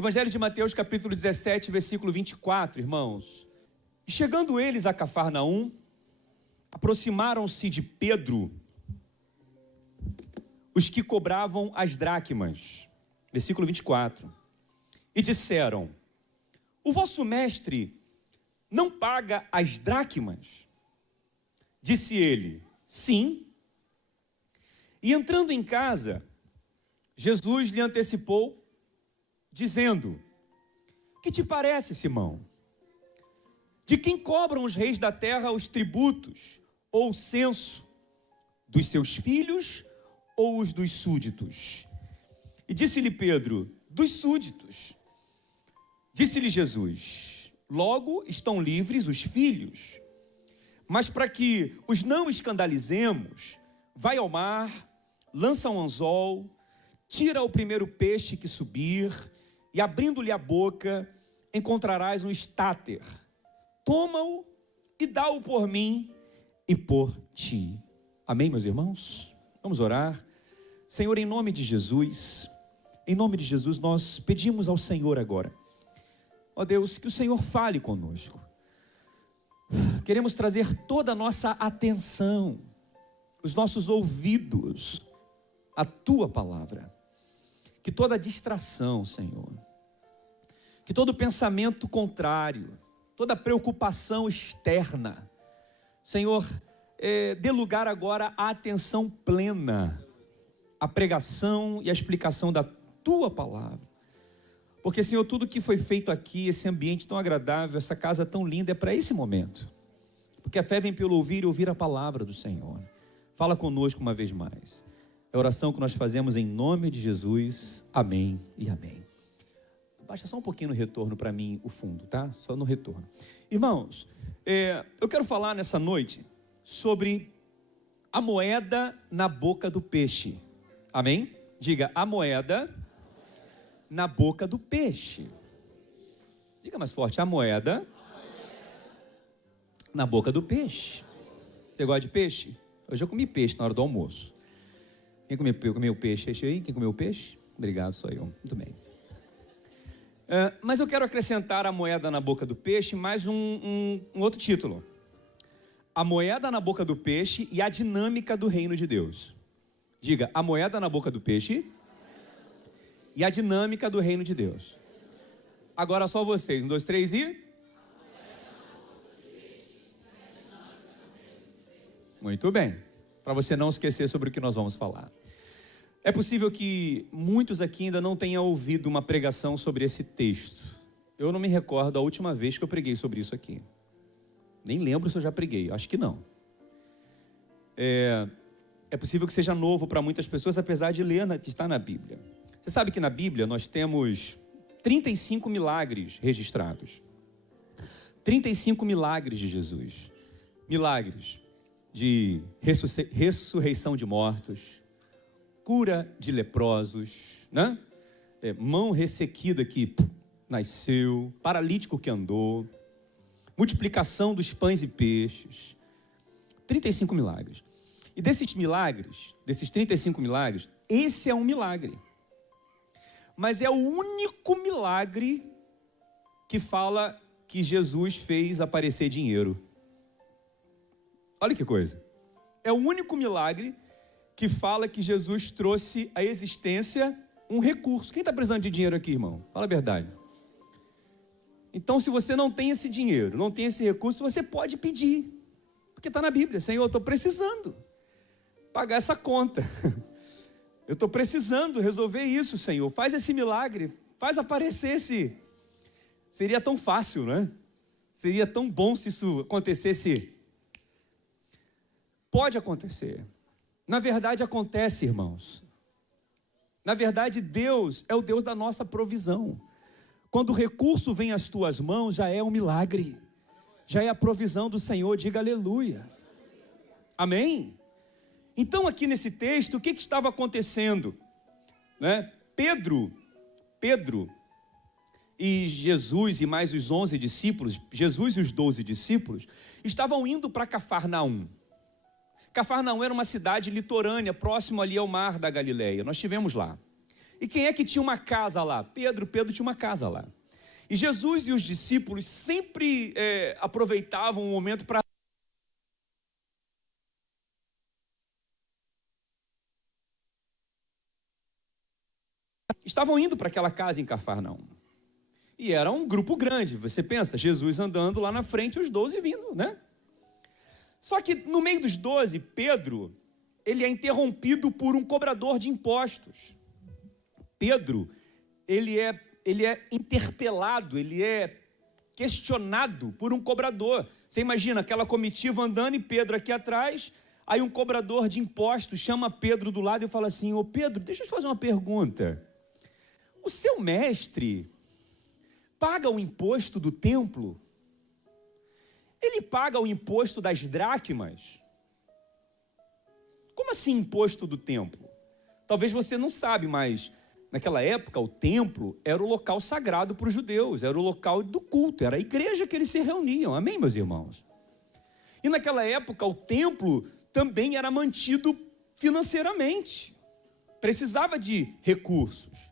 Evangelho de Mateus, capítulo 17, versículo 24, irmãos. E chegando eles a Cafarnaum, aproximaram-se de Pedro os que cobravam as dracmas. Versículo 24. E disseram: o vosso mestre não paga as dracmas? Disse ele: sim. E entrando em casa, Jesus lhe antecipou, dizendo: que te parece, Simão? De quem cobram os reis da terra os tributos ou o censo? Dos seus filhos ou os dos súditos? E disse-lhe Pedro: dos súditos. Disse-lhe Jesus: logo estão livres os filhos. Mas para que os não escandalizemos, vai ao mar, lança um anzol, tira o primeiro peixe que subir, e abrindo-lhe a boca, encontrarás um estáter. Toma-o e dá-o por mim e por ti. Amém, meus irmãos? Vamos orar. Senhor, em nome de Jesus, nós pedimos ao Senhor agora, ó Deus, que o Senhor fale conosco. Queremos trazer toda a nossa atenção, os nossos ouvidos, à tua palavra. Que toda distração, Senhor, que todo pensamento contrário, toda preocupação externa, Senhor, dê lugar agora à atenção plena, à pregação e à explicação da tua palavra. Porque, Senhor, tudo que foi feito aqui, esse ambiente tão agradável, essa casa tão linda, é para esse momento. Porque a fé vem pelo ouvir e ouvir a palavra do Senhor. Fala conosco uma vez mais. É a oração que nós fazemos em nome de Jesus. Amém e amém. Baixa só um pouquinho no retorno para mim, o fundo, tá? Só no retorno. Irmãos, eu quero falar nessa noite sobre a moeda na boca do peixe. Amém? Diga, a moeda na boca do peixe. Diga mais forte, a moeda na boca do peixe. Você gosta de peixe? Hoje eu comi peixe na hora do almoço. Quem comeu peixe aí? Quem comeu peixe? Obrigado, sou eu. Muito bem. Mas eu quero acrescentar a moeda na boca do peixe mais um outro título. A moeda na boca do peixe e a dinâmica do reino de Deus. Diga, a moeda na boca do peixe e a dinâmica do reino de Deus. Agora só vocês. 1, 2, 3 e... Muito bem. Para você não esquecer sobre o que nós vamos falar. É possível que muitos aqui ainda não tenham ouvido uma pregação sobre esse texto. Eu não me recordo a última vez que eu preguei sobre isso aqui. Nem lembro se eu já preguei, acho que não. É possível que seja novo para muitas pessoas, apesar de ler que está na Bíblia. Você sabe que na Bíblia nós temos 35 milagres registrados. 35 milagres de Jesus. Milagres de ressurreição de mortos, cura de leprosos, né? Mão ressequida que nasceu, paralítico que andou, multiplicação dos pães e peixes. 35 milagres. E desses milagres, desses 35 milagres, esse é um milagre. Mas é o único milagre que fala que Jesus fez aparecer dinheiro. Olha que coisa. É o único milagre que fala que Jesus trouxe à existência um recurso. Quem está precisando de dinheiro aqui, irmão? Fala a verdade. Então, se você não tem esse dinheiro, não tem esse recurso, você pode pedir. Porque está na Bíblia. Senhor, eu estou precisando pagar essa conta. Eu estou precisando resolver isso, Senhor. Faz esse milagre. Faz aparecer esse... Seria tão fácil, né? Seria tão bom se isso acontecesse. Pode acontecer. Na verdade, acontece, irmãos. Na verdade, Deus é o Deus da nossa provisão. Quando o recurso vem às tuas mãos, já é um milagre. Já é a provisão do Senhor, diga aleluia. Amém? Então, aqui nesse texto, o que estava acontecendo? Né? Pedro e Jesus e mais os 11 discípulos, Jesus e os 12 discípulos, estavam indo para Cafarnaum. Cafarnaum era uma cidade litorânea, próximo ali ao mar da Galileia. Nós estivemos lá. E quem é que tinha uma casa lá? Pedro tinha uma casa lá. E Jesus e os discípulos sempre aproveitavam o momento para... Estavam indo para aquela casa em Cafarnaum. E era um grupo grande. Você pensa, Jesus andando lá na frente e os 12 vindo, né? Só que no meio dos 12, Pedro, ele é interrompido por um cobrador de impostos. Pedro, ele é interpelado, ele é questionado por um cobrador. Você imagina aquela comitiva andando e Pedro aqui atrás, aí um cobrador de impostos chama Pedro do lado e fala assim: ô Pedro, deixa eu te fazer uma pergunta. O seu mestre paga o imposto do templo? Ele paga o imposto das dracmas? Como assim imposto do templo? Talvez você não sabe, mas naquela época o templo era o local sagrado para os judeus, era o local do culto, era a igreja que eles se reuniam, amém, meus irmãos? E naquela época o templo também era mantido financeiramente, precisava de recursos.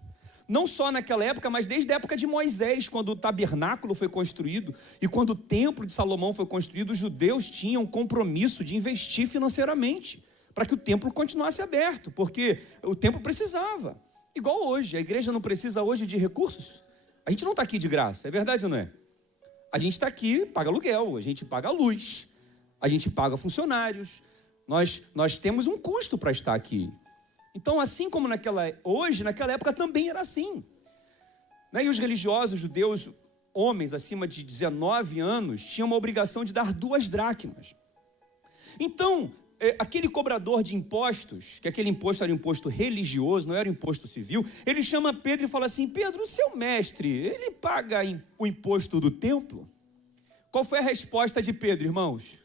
Não só naquela época, mas desde a época de Moisés, quando o tabernáculo foi construído e quando o templo de Salomão foi construído, os judeus tinham compromisso de investir financeiramente para que o templo continuasse aberto, porque o templo precisava. Igual hoje, a igreja não precisa hoje de recursos? A gente não está aqui de graça, é verdade ou não é? A gente está aqui, paga aluguel, a gente paga luz, a gente paga funcionários, nós temos um custo para estar aqui. Então, assim como naquela época também era assim. Né? E os religiosos judeus, homens acima de 19 anos, tinham uma obrigação de dar 2 dracmas. Então, aquele cobrador de impostos, que aquele imposto era um imposto religioso, não era um imposto civil, ele chama Pedro e fala assim: Pedro, o seu mestre, ele paga o imposto do templo? Qual foi a resposta de Pedro, irmãos?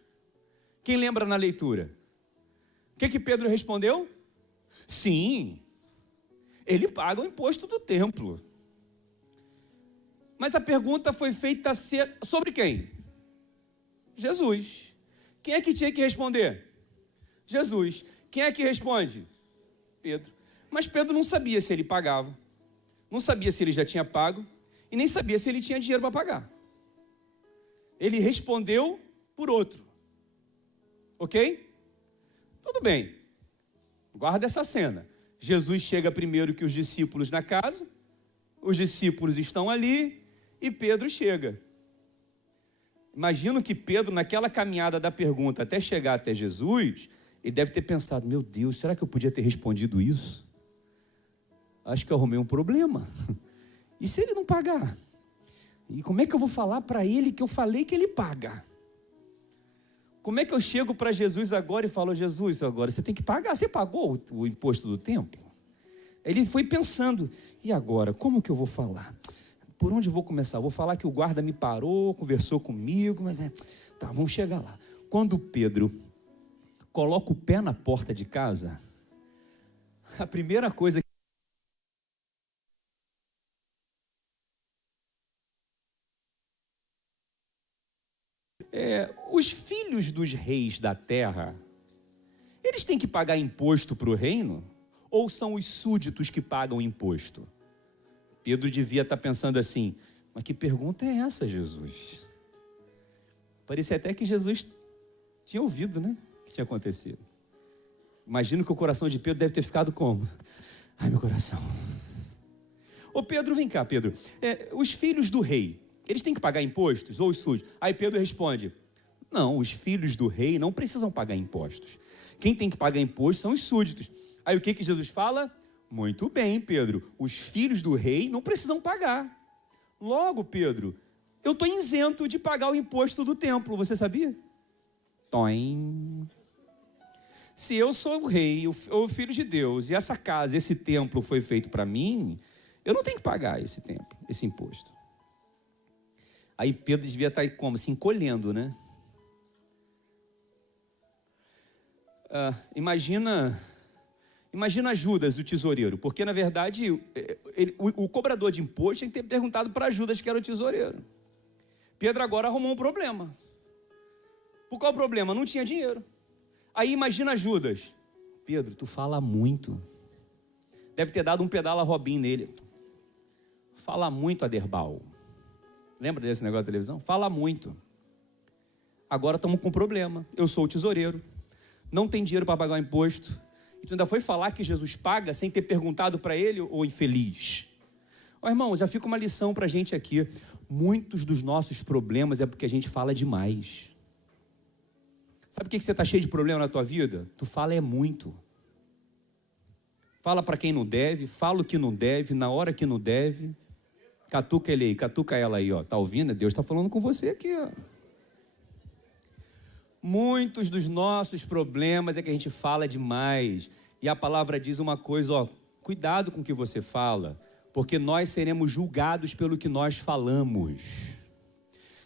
Quem lembra na leitura? O que Pedro respondeu? Sim, ele paga o imposto do templo. Mas a pergunta foi feita sobre quem? Jesus. Quem é que tinha que responder? Jesus. Quem é que responde? Pedro. Mas Pedro não sabia se ele pagava, não sabia se ele já tinha pago e nem sabia se ele tinha dinheiro para pagar. Ele respondeu por outro. Ok? Tudo bem. Guarda essa cena. Jesus chega primeiro que os discípulos na casa, os discípulos estão ali e Pedro chega. Imagino que Pedro, naquela caminhada da pergunta até chegar até Jesus, ele deve ter pensado: meu Deus, será que eu podia ter respondido isso? Acho que eu arrumei um problema. E se ele não pagar? E como é que eu vou falar para ele que eu falei que ele paga? Como é que eu chego para Jesus agora e falo: Jesus, agora você tem que pagar, você pagou o imposto do templo? Ele foi pensando: e agora, como que eu vou falar? Por onde eu vou começar? Vou falar que o guarda me parou, conversou comigo, mas tá, vamos chegar lá. Quando Pedro coloca o pé na porta de casa, a primeira coisa os filhos dos reis da terra, eles têm que pagar imposto para o reino? Ou são os súditos que pagam imposto? Pedro devia estar pensando assim: mas que pergunta é essa, Jesus? Parecia até que Jesus tinha ouvido, né? O que tinha acontecido. Imagino que o coração de Pedro deve ter ficado como? Ai, meu coração. Ô Pedro, vem cá, Pedro. Os filhos do rei, eles têm que pagar impostos ou os súditos? Aí Pedro responde: não, os filhos do rei não precisam pagar impostos. Quem tem que pagar impostos são os súditos. Aí o que Jesus fala? Muito bem, Pedro, os filhos do rei não precisam pagar. Logo, Pedro, eu estou isento de pagar o imposto do templo, você sabia? Toim. Se eu sou o rei, o filho de Deus, e essa casa, esse templo foi feito para mim, eu não tenho que pagar esse templo, esse imposto. Aí Pedro devia estar como? Se encolhendo, né? Imagina Judas, o tesoureiro, porque na verdade o cobrador de imposto tinha que ter perguntado para Judas, que era o tesoureiro. Pedro agora arrumou um problema. Por qual problema? Não tinha dinheiro. Aí imagina Judas: Pedro, tu fala muito, Deve ter dado um pedala Robin nele. Fala muito, Aderbal. Lembra desse negócio da televisão? Fala muito. Agora estamos com um problema. Eu sou o tesoureiro. Não tem dinheiro para pagar o imposto. E tu ainda foi falar que Jesus paga sem ter perguntado para ele, ô infeliz? Ó, irmão, já fica uma lição para a gente aqui. Muitos dos nossos problemas é porque a gente fala demais. Sabe por que você está cheio de problema na tua vida? Tu fala é muito. Fala para quem não deve, fala o que não deve, na hora que não deve. Catuca ele aí, catuca ela aí, ó. Tá ouvindo? Deus está falando com você aqui, ó. Muitos dos nossos problemas é que a gente fala demais. E a palavra diz uma coisa, ó. Cuidado com o que você fala, porque nós seremos julgados pelo que nós falamos.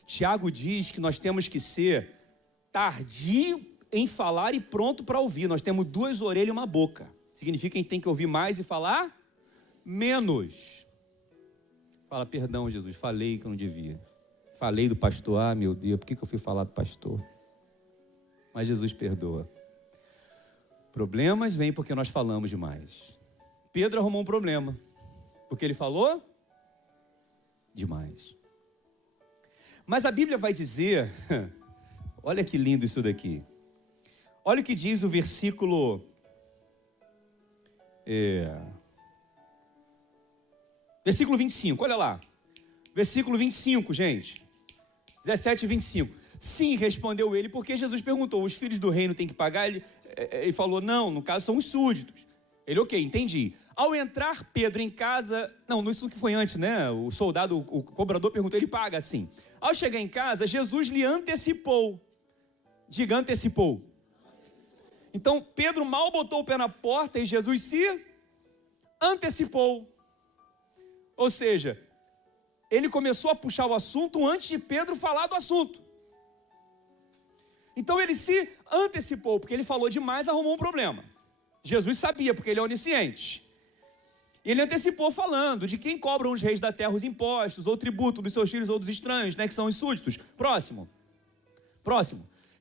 Tiago diz que nós temos que ser tardio em falar e pronto para ouvir. Nós temos 2 orelhas e uma boca. Significa que a gente tem que ouvir mais e falar menos. Fala, perdão, Jesus, falei que eu não devia. Falei do pastor, ah, meu Deus, por que eu fui falar do pastor? Mas Jesus perdoa. Problemas vêm porque nós falamos demais. Pedro arrumou um problema, porque ele falou demais. Mas a Bíblia vai dizer, olha que lindo isso daqui. Olha o que diz o versículo... Versículo 25, olha lá. Versículo 25, gente. 17 e 25. Sim, respondeu ele, porque Jesus perguntou, os filhos do reino têm que pagar? Ele falou, não, no caso são os súditos. Ele, ok, entendi. Ao entrar Pedro em casa, não, isso que foi antes, né? O soldado, o cobrador perguntou, ele paga sim. Ao chegar em casa, Jesus lhe antecipou. Diga, antecipou. Então, Pedro mal botou o pé na porta e Jesus se antecipou. Ou seja, ele começou a puxar o assunto antes de Pedro falar do assunto. Então ele se antecipou, porque ele falou demais, arrumou um problema. Jesus sabia, porque ele é onisciente. Ele antecipou falando de quem cobram os reis da terra os impostos, ou tributo dos seus filhos ou dos estranhos, né, que são os súditos. Próximo.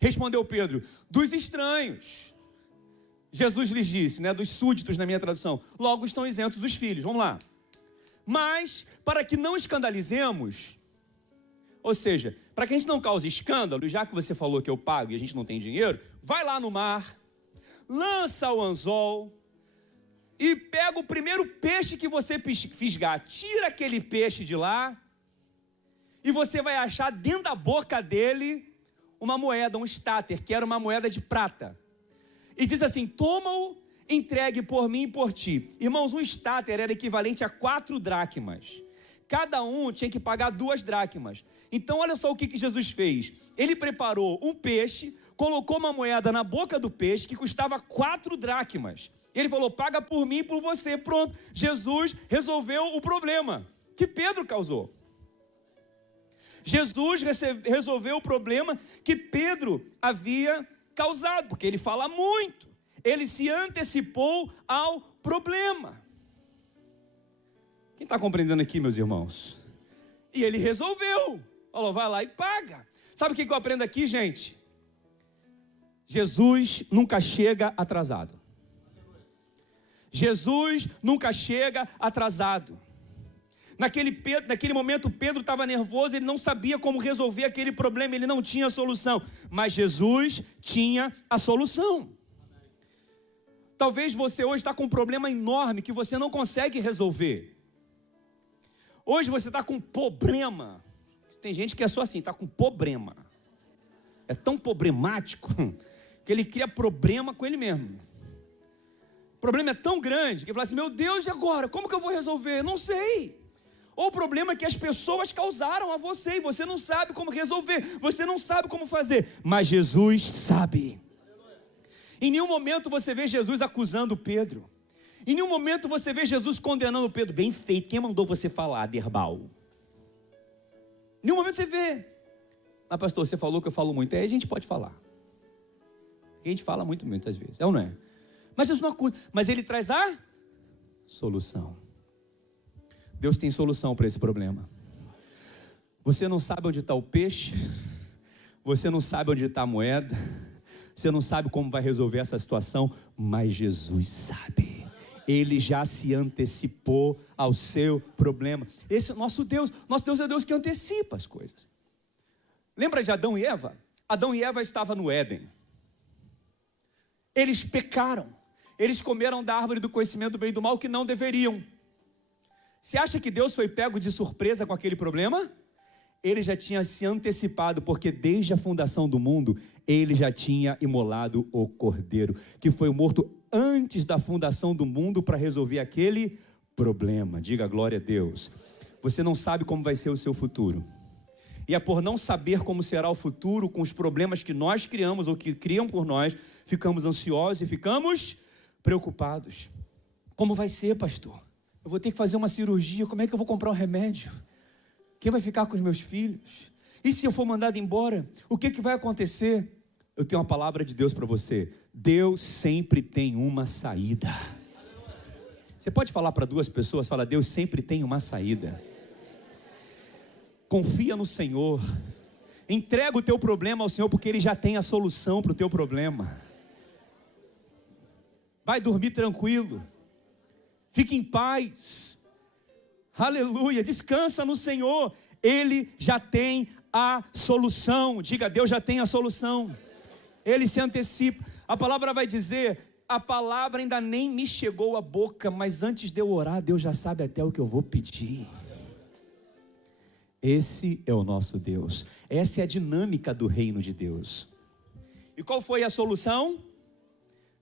Respondeu Pedro, dos estranhos. Jesus lhes disse, né, dos súditos na minha tradução, logo estão isentos dos filhos. Vamos lá. Mas, para que não escandalizemos, ou seja, para que a gente não cause escândalo, já que você falou que eu pago e a gente não tem dinheiro, vai lá no mar, lança o anzol e pega o primeiro peixe que você fisgar, tira aquele peixe de lá e você vai achar dentro da boca dele uma moeda, um estáter, que era uma moeda de prata. E diz assim, toma-o, entregue por mim e por ti. Irmãos, um estáter era equivalente a 4 dracmas. Cada um tinha que pagar 2 dracmas. Então olha só o que Jesus fez. Ele preparou um peixe, colocou uma moeda na boca do peixe que custava 4 dracmas. Ele falou, paga por mim e por você. Pronto, Jesus resolveu o problema que Pedro causou. Jesus resolveu o problema que Pedro havia causado, porque ele fala muito. Ele se antecipou ao problema. Quem está compreendendo aqui, meus irmãos? E ele resolveu. Falou, vai lá e paga. Sabe o que eu aprendo aqui, gente? Jesus nunca chega atrasado. Jesus nunca chega atrasado. Naquele momento, Pedro estava nervoso, ele não sabia como resolver aquele problema, ele não tinha solução. Mas Jesus tinha a solução. Talvez você hoje está com um problema enorme que você não consegue resolver. Hoje você está com problema. Tem gente que é só assim, está com problema. É tão problemático que ele cria problema com ele mesmo. O problema é tão grande que ele fala assim, meu Deus, e agora? Como que eu vou resolver? Não sei. Ou o problema é que as pessoas causaram a você e você não sabe como resolver, você não sabe como fazer. Mas Jesus sabe. Em nenhum momento você vê Jesus acusando Pedro. Em nenhum momento você vê Jesus condenando Pedro. Bem feito, quem mandou você falar, Aderbal? Em nenhum momento você vê. Mas pastor, você falou que eu falo muito. A gente pode falar. A gente fala muito, muitas vezes. É ou não é? Mas Jesus não acusa. Mas ele traz a solução. Deus tem solução para esse problema. Você não sabe onde está o peixe. Você não sabe onde está a moeda. Você não sabe como vai resolver essa situação, mas Jesus sabe. Ele já se antecipou ao seu problema. Esse é o nosso Deus. Nosso Deus é o Deus que antecipa as coisas. Lembra de Adão e Eva? Adão e Eva estavam no Éden. Eles pecaram. Eles comeram da árvore do conhecimento do bem e do mal que não deveriam. Você acha que Deus foi pego de surpresa com aquele problema? Ele já tinha se antecipado, porque desde a fundação do mundo, ele já tinha imolado o cordeiro, que foi morto antes da fundação do mundo para resolver aquele problema. Diga glória a Deus. Você não sabe como vai ser o seu futuro. E é por não saber como será o futuro, com os problemas que nós criamos ou que criam por nós, ficamos ansiosos e ficamos preocupados. Como vai ser, pastor? Eu vou ter que fazer uma cirurgia, como é que eu vou comprar um remédio? Quem vai ficar com os meus filhos? E se eu for mandado embora, o que vai acontecer? Eu tenho uma palavra de Deus para você. Deus sempre tem uma saída. Você pode falar para duas pessoas, fala, Deus sempre tem uma saída. Confia no Senhor. Entrega o teu problema ao Senhor, porque Ele já tem a solução para o teu problema. Vai dormir tranquilo. Fique em paz. Aleluia, descansa no Senhor. Ele já tem a solução. Diga, Deus já tem a solução. Ele se antecipa. A palavra vai dizer, a palavra ainda nem me chegou à boca, mas antes de eu orar, Deus já sabe até o que eu vou pedir. Esse é o nosso Deus. Essa é a dinâmica do reino de Deus. E qual foi a solução?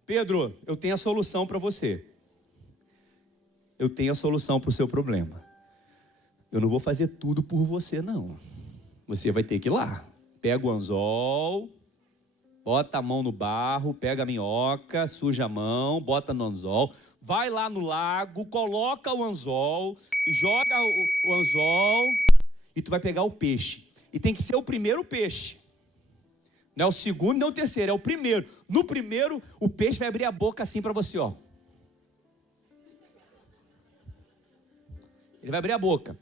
Pedro, eu tenho a solução para você. Eu tenho a solução para o seu problema. Eu não vou fazer tudo por você, não. Você vai ter que ir lá. Pega o anzol, bota a mão no barro, pega a minhoca, suja a mão, bota no anzol. Vai lá no lago, coloca o anzol, joga o anzol e tu vai pegar o peixe. E tem que ser o primeiro peixe. Não é o segundo, não é o terceiro, é o primeiro. No primeiro, o peixe vai abrir a boca assim para você, ó. Ele vai abrir a boca.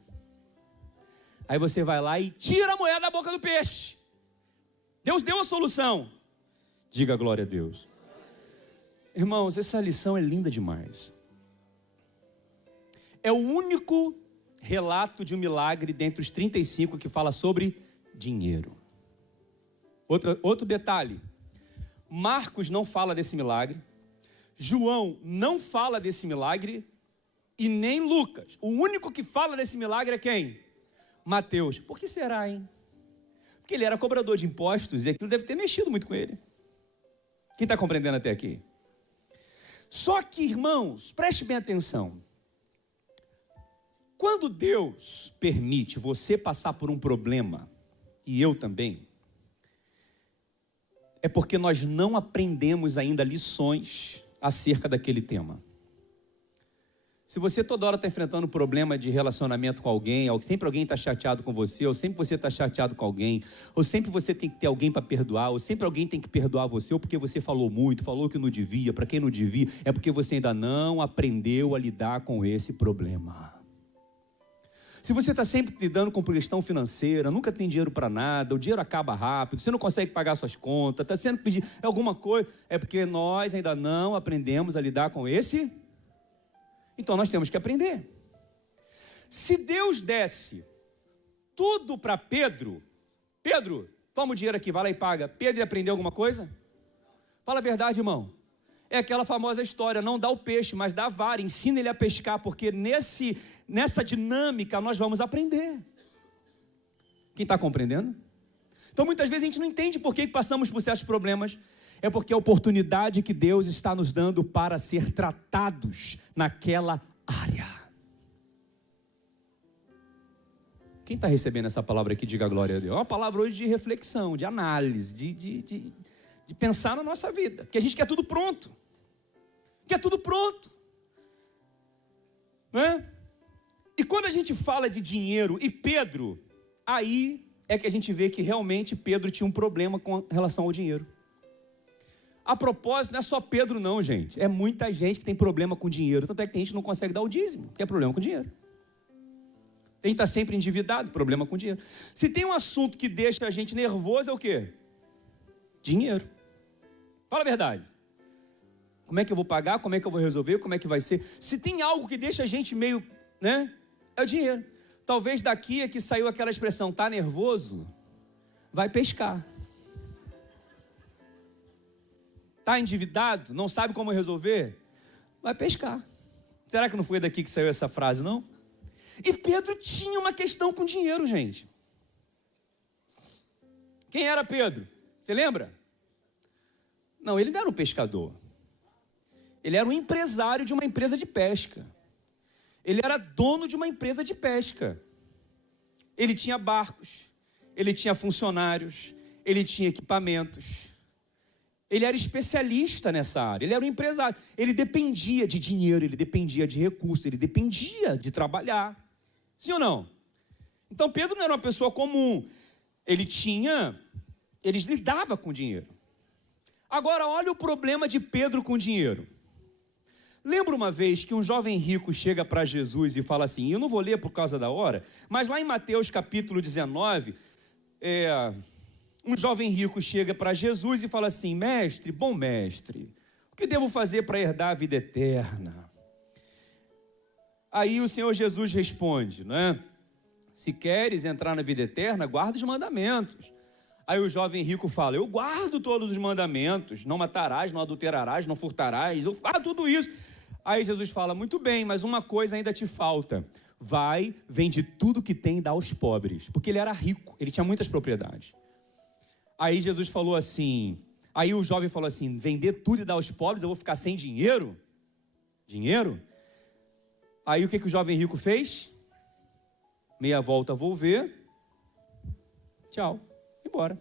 Aí você vai lá e tira a moeda da boca do peixe. Deus deu a solução. Diga glória a Deus. Irmãos, essa lição é linda demais. É o único relato de um milagre dentre os 35 que fala sobre dinheiro. Outro detalhe. Marcos não fala desse milagre. João não fala desse milagre. E nem Lucas. O único que fala desse milagre é quem? Mateus. Por que será, hein? Porque ele era cobrador de impostos e aquilo deve ter mexido muito com ele. Quem está compreendendo até aqui? Só que, irmãos, preste bem atenção. Quando Deus permite você passar por um problema, e eu também, é porque nós não aprendemos ainda lições acerca daquele tema. Se você toda hora está enfrentando um problema de relacionamento com alguém, sempre alguém está chateado com você, ou sempre você está chateado com alguém, ou sempre você tem que ter alguém para perdoar, ou sempre alguém tem que perdoar você, ou porque você falou muito, falou que não devia, para quem não devia, é porque você ainda não aprendeu a lidar com esse problema. Se você está sempre lidando com questão financeira, nunca tem dinheiro para nada, o dinheiro acaba rápido, você não consegue pagar suas contas, está sendo pedido alguma coisa, é porque nós ainda não aprendemos a lidar com esse. Então nós temos que aprender. Se Deus desse tudo para Pedro, Pedro, toma o dinheiro aqui, vai lá e paga. Pedro ia aprender alguma coisa? Fala a verdade, irmão. É aquela famosa história, não dá o peixe, mas dá a vara, ensina ele a pescar, porque nessa dinâmica nós vamos aprender. Quem está compreendendo? Então muitas vezes a gente não entende por que passamos por certos problemas. É porque é a oportunidade que Deus está nos dando para ser tratados naquela área. Quem está recebendo essa palavra aqui, diga glória a Deus. É uma palavra hoje de reflexão, de análise, de pensar na nossa vida. Porque a gente quer tudo pronto. Quer tudo pronto. Né? E quando a gente fala de dinheiro e Pedro, aí é que a gente vê que realmente Pedro tinha um problema com relação ao dinheiro. A propósito, não é só Pedro não, gente. É muita gente que tem problema com dinheiro. Tanto é que a gente não consegue dar o dízimo, porque é problema com dinheiro. A gente está sempre endividado, problema com dinheiro. Se tem um assunto que deixa a gente nervoso, é o quê? Dinheiro. Fala a verdade. Como é que eu vou pagar? Como é que eu vou resolver? Como é que vai ser? Se tem algo que deixa a gente meio, né? É o dinheiro. Talvez daqui é que saiu aquela expressão, tá nervoso? Vai pescar. Tá endividado? Não sabe como resolver? Vai pescar. Será que não foi daqui que saiu essa frase, não? E Pedro tinha uma questão com dinheiro, gente. Quem era Pedro? Você lembra? Não, ele não era um pescador. Ele era um empresário de uma empresa de pesca. Ele era dono de uma empresa de pesca. Ele tinha barcos, ele tinha funcionários, ele tinha equipamentos. Ele era especialista nessa área, ele era um empresário. Ele dependia de dinheiro, ele dependia de recursos, ele dependia de trabalhar. Sim ou não? Então Pedro não era uma pessoa comum. Ele lidava com dinheiro. Agora olha o problema de Pedro com dinheiro. Lembra uma vez que um jovem rico chega para Jesus e fala assim, eu não vou ler por causa da hora, mas lá em Mateus capítulo 19, um jovem rico chega para Jesus e fala assim, mestre, bom mestre, o que devo fazer para herdar a vida eterna? Aí o Senhor Jesus responde, né? Se queres entrar na vida eterna, guarda os mandamentos. Aí o jovem rico fala, eu guardo todos os mandamentos, não matarás, não adulterarás, não furtarás, eu faço tudo isso. Aí Jesus fala, muito bem, mas uma coisa ainda te falta. Vai, vende tudo que tem e dá aos pobres. Porque ele era rico, ele tinha muitas propriedades. Aí Jesus falou assim, aí o jovem falou assim, vender tudo e dar aos pobres, eu vou ficar sem dinheiro? Dinheiro? Aí o que o jovem rico fez? Meia volta, vou ver. Tchau. Embora.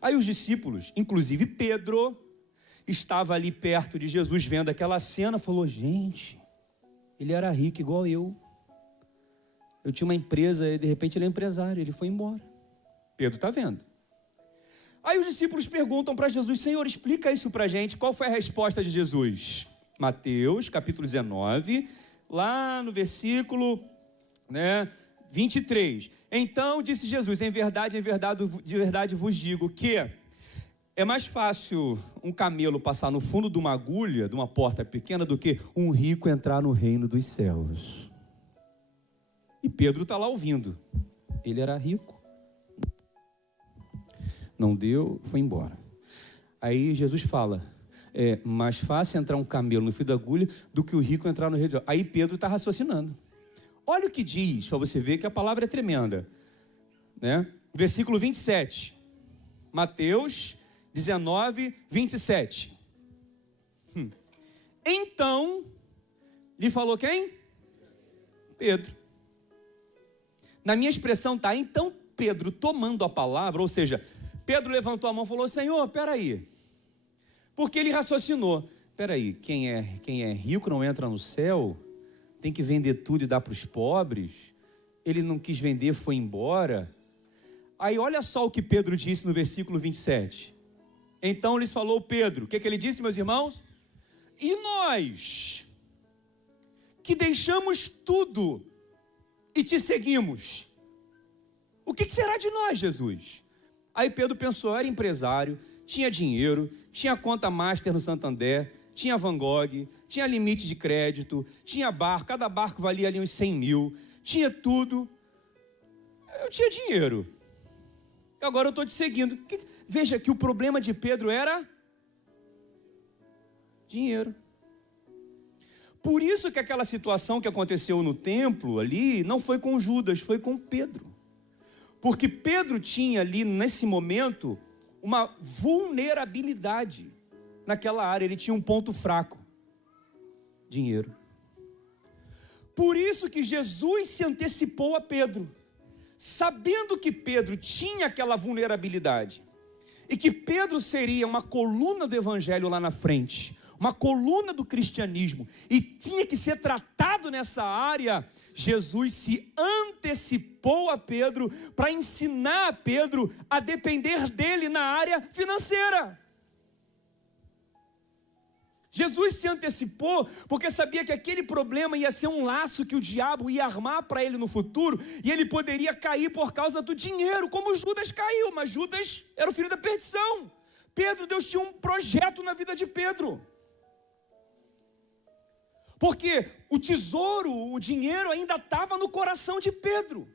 Aí os discípulos, inclusive Pedro, estava ali perto de Jesus vendo aquela cena, falou, gente, ele era rico igual eu. Eu tinha uma empresa e de repente ele é empresário, ele foi embora. Pedro está vendo. Aí os discípulos perguntam para Jesus, Senhor, explica isso para a gente. Qual foi a resposta de Jesus? Mateus, capítulo 19, lá no versículo, 23. Então disse Jesus, em verdade, de verdade vos digo que é mais fácil um camelo passar no fundo de uma agulha, de uma porta pequena, do que um rico entrar no reino dos céus. E Pedro está lá ouvindo. Ele era rico. Não deu, foi embora. Aí Jesus fala, é mais fácil entrar um camelo no fio da agulha do que o rico entrar no reino dos céus. Aí Pedro está raciocinando. Olha o que diz, para você ver que a palavra é tremenda. Versículo 27. Mateus 19, 27. Então, lhe falou quem? Pedro. Na minha expressão está, então Pedro tomando a palavra, ou seja, Pedro levantou a mão e falou, Senhor, peraí. Porque ele raciocinou, peraí, quem é rico não entra no céu? Tem que vender tudo e dar para os pobres? Ele não quis vender, foi embora? Aí olha só o que Pedro disse no versículo 27. Então lhes falou Pedro, o que ele disse, meus irmãos? E nós, que deixamos tudo e te seguimos, o que será de nós, Jesus? Aí Pedro pensou, era empresário, tinha dinheiro, tinha conta master no Santander, tinha Van Gogh, tinha limite de crédito, tinha barco, cada barco valia ali uns 100 mil, tinha tudo. Eu tinha dinheiro. E agora eu estou te seguindo. Veja que o problema de Pedro era dinheiro. Por isso que aquela situação que aconteceu no templo ali, não foi com Judas, foi com Pedro. Porque Pedro tinha ali, nesse momento, uma vulnerabilidade naquela área. Ele tinha um ponto fraco. Dinheiro. Por isso que Jesus se antecipou a Pedro. Sabendo que Pedro tinha aquela vulnerabilidade. E que Pedro seria uma coluna do evangelho lá na frente. Uma coluna do cristianismo, e tinha que ser tratado nessa área, Jesus se antecipou a Pedro para ensinar a Pedro a depender dele na área financeira. Jesus se antecipou porque sabia que aquele problema ia ser um laço que o diabo ia armar para ele no futuro, e ele poderia cair por causa do dinheiro, como Judas caiu, mas Judas era o filho da perdição. Deus tinha um projeto na vida de Pedro. Porque o tesouro, o dinheiro ainda estava no coração de Pedro.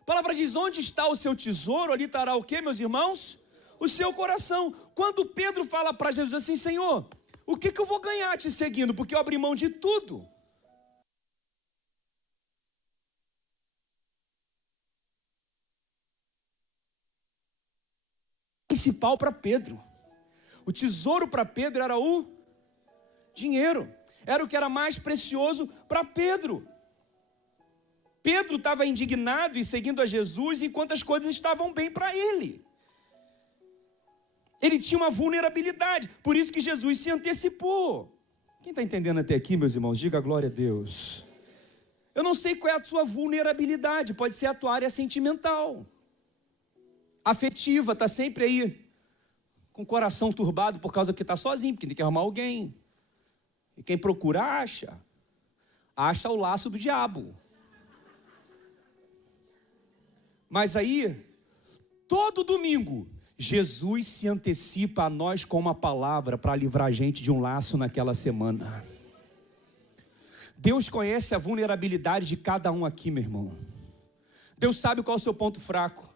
A palavra diz, onde está o seu tesouro, ali estará o quê, meus irmãos? O seu coração. Quando Pedro fala para Jesus assim, Senhor, o que eu vou ganhar te seguindo? Porque eu abri mão de tudo. Principal para Pedro. O tesouro para Pedro era o dinheiro. Era o que era mais precioso para Pedro. Pedro estava indignado e seguindo a Jesus enquanto as coisas estavam bem para ele. Ele tinha uma vulnerabilidade, por isso que Jesus se antecipou. Quem está entendendo até aqui, meus irmãos? Diga glória a Deus. Eu não sei qual é a sua vulnerabilidade, pode ser a tua área sentimental, afetiva, está sempre aí, com o coração turbado por causa que está sozinho, porque tem que arrumar alguém. E quem procura, acha o laço do diabo. Mas aí, todo domingo, Jesus se antecipa a nós com uma palavra para livrar a gente de um laço naquela semana. Deus conhece a vulnerabilidade de cada um aqui, meu irmão. Deus sabe qual é o seu ponto fraco.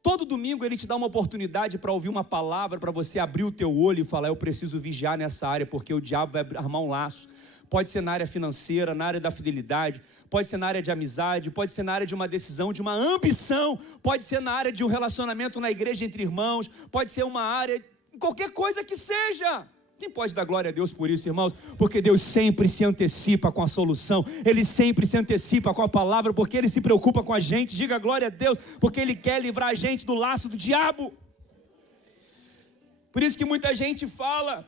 Todo domingo Ele te dá uma oportunidade para ouvir uma palavra, para você abrir o teu olho e falar, eu preciso vigiar nessa área, porque o diabo vai armar um laço. Pode ser na área financeira, na área da fidelidade, pode ser na área de amizade, pode ser na área de uma decisão, de uma ambição, pode ser na área de um relacionamento na igreja entre irmãos, pode ser uma área, qualquer coisa que seja. Quem pode dar glória a Deus por isso, irmãos? Porque Deus sempre se antecipa com a solução, Ele sempre se antecipa com a palavra, porque Ele se preocupa com a gente. Diga glória a Deus, porque Ele quer livrar a gente do laço do diabo. Por isso que muita gente fala,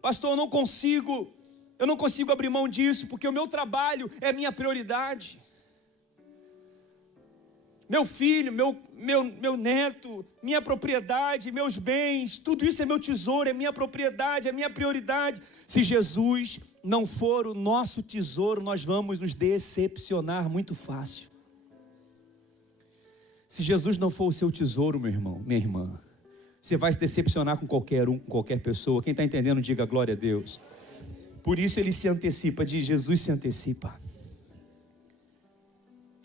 pastor, eu não consigo abrir mão disso, porque o meu trabalho é minha prioridade. Meu filho, meu neto, minha propriedade, meus bens, tudo isso é meu tesouro, é minha propriedade, é minha prioridade. Se Jesus não for o nosso tesouro, nós vamos nos decepcionar muito fácil. Se Jesus não for o seu tesouro, meu irmão, minha irmã, você vai se decepcionar com qualquer um, com qualquer pessoa. Quem está entendendo, diga glória a Deus. Por isso Ele se antecipa, diz, Jesus se antecipa.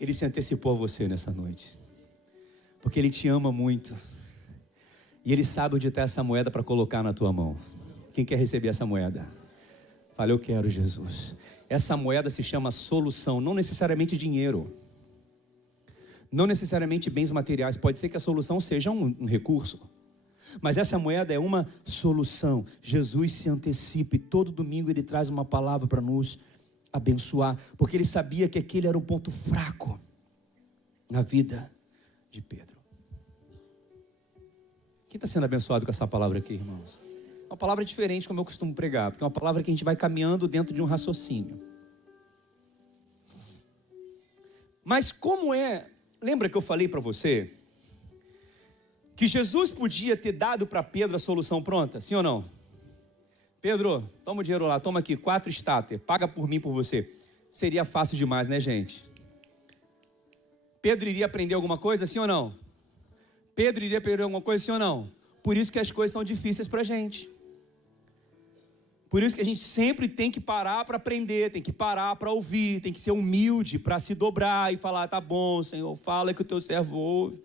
Ele se antecipou a você nessa noite, porque Ele te ama muito, e Ele sabe onde está essa moeda para colocar na tua mão. Quem quer receber essa moeda? Fala, eu quero, Jesus. Essa moeda se chama solução, não necessariamente dinheiro, não necessariamente bens materiais, pode ser que a solução seja um recurso, mas essa moeda é uma solução. Jesus se antecipa e todo domingo Ele traz uma palavra para nos abençoar, porque Ele sabia que aquele era um ponto fraco na vida de Pedro. Quem está sendo abençoado com essa palavra aqui, irmãos? Uma palavra diferente, como eu costumo pregar, porque é uma palavra que a gente vai caminhando dentro de um raciocínio. Mas como lembra que eu falei para você que Jesus podia ter dado para Pedro a solução pronta, sim ou não? Pedro, toma o dinheiro lá, toma aqui, 4 estátuas, paga por mim, por você. Seria fácil demais, né, gente? Pedro iria aprender alguma coisa, sim ou não? Pedro iria aprender alguma coisa, sim ou não? Por isso que as coisas são difíceis para a gente. Por isso que a gente sempre tem que parar para aprender, tem que parar para ouvir, tem que ser humilde para se dobrar e falar, tá bom, Senhor, fala que o teu servo ouve.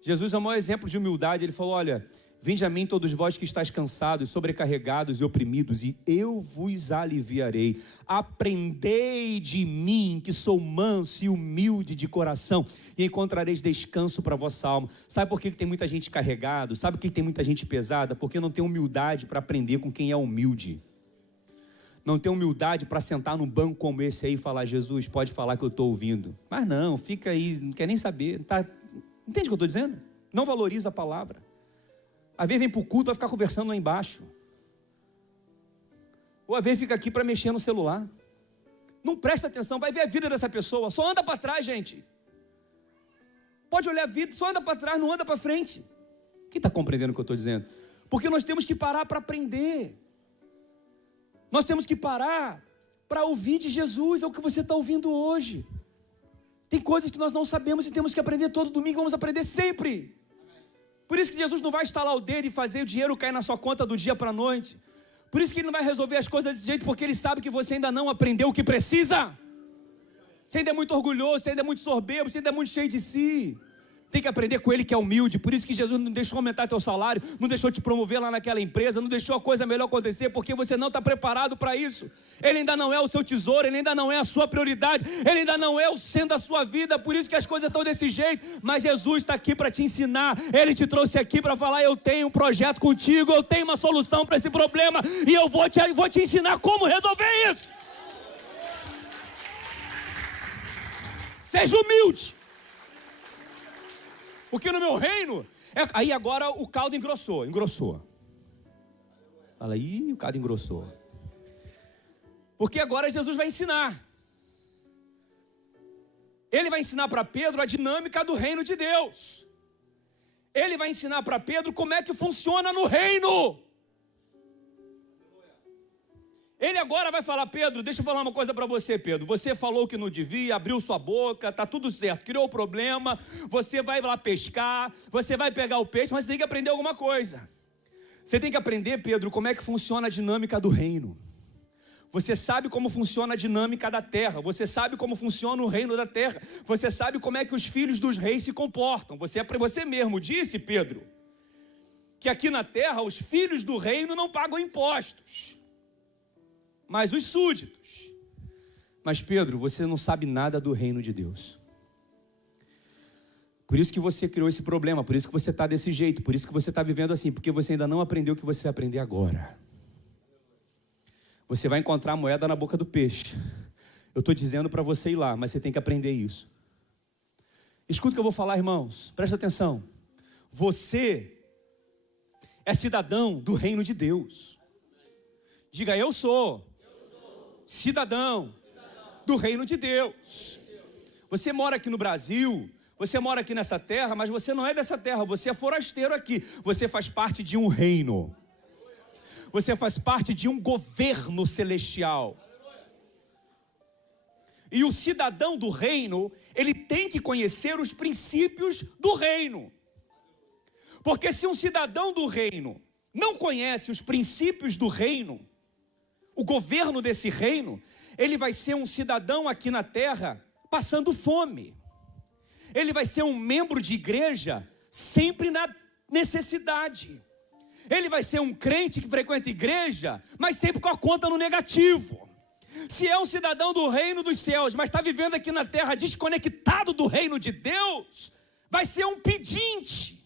Jesus é o maior exemplo de humildade. Ele falou, olha, vinde a mim todos vós que estáis cansados, sobrecarregados e oprimidos, e eu vos aliviarei. Aprendei de mim, que sou manso e humilde de coração, e encontrareis descanso para a vossa alma. Sabe por que tem muita gente carregada? Sabe por que tem muita gente pesada? Porque não tem humildade para aprender com quem é humilde. Não tem humildade para sentar num banco como esse aí e falar, Jesus, pode falar que eu estou ouvindo. Mas não, fica aí, não quer nem saber. Entende o que eu estou dizendo? Não valoriza a palavra. Às vezes vem para o culto, vai ficar conversando lá embaixo. Ou às vezes fica aqui para mexer no celular. Não presta atenção, vai ver a vida dessa pessoa. Só anda para trás, gente. Pode olhar a vida, só anda para trás, não anda para frente. Quem está compreendendo o que eu estou dizendo? Porque nós temos que parar para aprender. Nós temos que parar para ouvir de Jesus, é o que você está ouvindo hoje. Tem coisas que nós não sabemos e temos que aprender todo domingo, vamos aprender sempre. Por isso que Jesus não vai estalar o dedo e fazer o dinheiro cair na sua conta do dia para a noite. Por isso que Ele não vai resolver as coisas desse jeito, porque Ele sabe que você ainda não aprendeu o que precisa. Você ainda é muito orgulhoso, você ainda é muito soberbo, você ainda é muito cheio de si. Tem que aprender com Ele que é humilde. Por isso que Jesus não deixou aumentar teu salário, não deixou te promover lá naquela empresa, não deixou a coisa melhor acontecer, porque você não está preparado para isso. Ele ainda não é o seu tesouro, Ele ainda não é a sua prioridade, Ele ainda não é o centro da sua vida. Por isso que as coisas estão desse jeito. Mas Jesus está aqui para te ensinar. Ele te trouxe aqui para falar: eu tenho um projeto contigo, eu tenho uma solução para esse problema, e eu vou te ensinar como resolver isso. Seja humilde. Porque no meu reino, aí agora o caldo engrossou. Fala aí, o caldo engrossou. Porque agora Jesus vai ensinar. Ele vai ensinar para Pedro a dinâmica do reino de Deus. Ele vai ensinar para Pedro como é que funciona no reino. Ele agora vai falar: Pedro, deixa eu falar uma coisa para você, Pedro. Você falou que não devia, abriu sua boca, tá tudo certo, criou o problema. Você vai lá pescar, você vai pegar o peixe, mas você tem que aprender alguma coisa. Você tem que aprender, Pedro, como é que funciona a dinâmica do reino. Você sabe como funciona a dinâmica da terra. Você sabe como funciona o reino da terra. Você sabe como é que os filhos dos reis se comportam. Você mesmo disse, Pedro, que aqui na terra os filhos do reino não pagam impostos, mas os súditos. Mas Pedro, você não sabe nada do reino de Deus. Por isso que você criou esse problema, por isso que você está desse jeito, por isso que você está vivendo assim, porque você ainda não aprendeu o que você vai aprender agora. Você vai encontrar a moeda na boca do peixe. Eu estou dizendo para você ir lá, mas você tem que aprender isso. Escuta o que eu vou falar, irmãos, presta atenção. Você é cidadão do reino de Deus. Diga: eu sou cidadão do reino de Deus. Você mora aqui no Brasil, você mora aqui nessa terra, mas você não é dessa terra, você é forasteiro aqui. Você faz parte de um reino. Você faz parte de um governo celestial. E o cidadão do reino, ele tem que conhecer os princípios do reino. Porque se um cidadão do reino não conhece os princípios do reino, o governo desse reino, ele vai ser um cidadão aqui na terra passando fome. Ele vai ser um membro de igreja sempre na necessidade. Ele vai ser um crente que frequenta igreja, mas sempre com a conta no negativo. Se é um cidadão do reino dos céus, mas está vivendo aqui na terra desconectado do reino de Deus, vai ser um pedinte,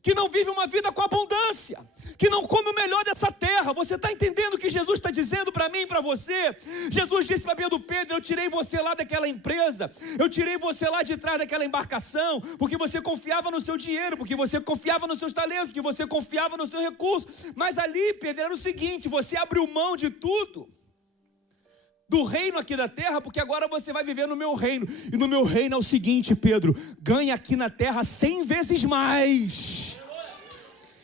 que não vive uma vida com abundância, que não come o melhor dessa terra. Você está entendendo o que Jesus está dizendo para mim e para você? Jesus disse para Pedro: eu tirei você lá daquela empresa, eu tirei você lá de trás daquela embarcação, porque você confiava no seu dinheiro, porque você confiava nos seus talentos, porque você confiava no seu recurso. Mas ali, Pedro, era o seguinte: você abriu mão de tudo, do reino aqui da terra, porque agora você vai viver no meu reino. E no meu reino é o seguinte, Pedro: ganha aqui na terra 100 vezes mais.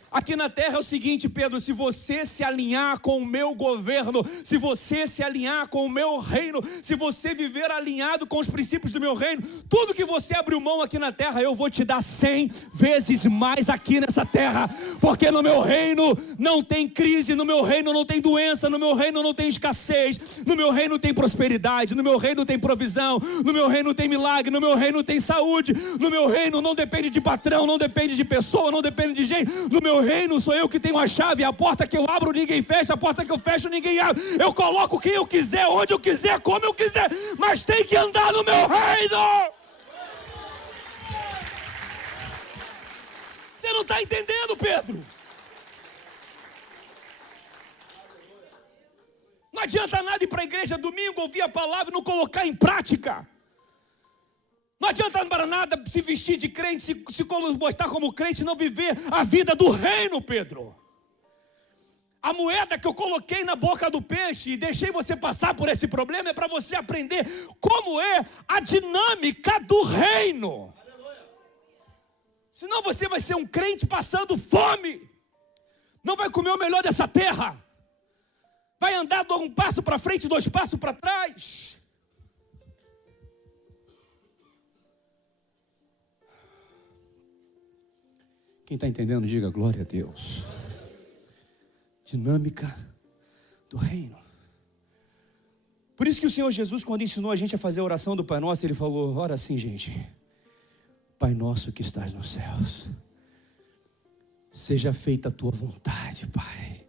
Aqui na terra é o seguinte, Pedro: se você se alinhar com o meu governo, se você se alinhar com o meu reino, se você viver alinhado com os princípios do meu reino, tudo que você abriu mão aqui na terra, eu vou te dar 100 vezes mais aqui nessa terra. Porque no meu reino não tem crise, no meu reino não tem doença, no meu reino não tem escassez, no meu reino tem prosperidade, no meu reino tem provisão, no meu reino tem milagre, no meu reino tem saúde, no meu reino não depende de patrão, não depende de pessoa, não depende de gente. No meu reino sou eu que tenho a chave. A porta que eu abro ninguém fecha, a porta que eu fecho ninguém abre. Eu coloco quem eu quiser, onde eu quiser, como eu quiser, mas tem que andar no meu reino. Você não está entendendo, Pedro? Não adianta nada ir para a igreja domingo, ouvir a palavra e não colocar em prática. Não adianta para nada se vestir de crente, se mostrar como crente e não viver a vida do reino, Pedro. A moeda que eu coloquei na boca do peixe e deixei você passar por esse problema é para você aprender como é a dinâmica do reino. Senão você vai ser um crente passando fome. Não vai comer o melhor dessa terra. Vai andar um passo para frente, 2 passos para trás. Quem está entendendo, diga glória a Deus. Dinâmica do reino. Por isso que o Senhor Jesus, quando ensinou a gente a fazer a oração do Pai Nosso, Ele falou: ora assim, gente, Pai nosso que estás nos céus, seja feita a tua vontade, Pai.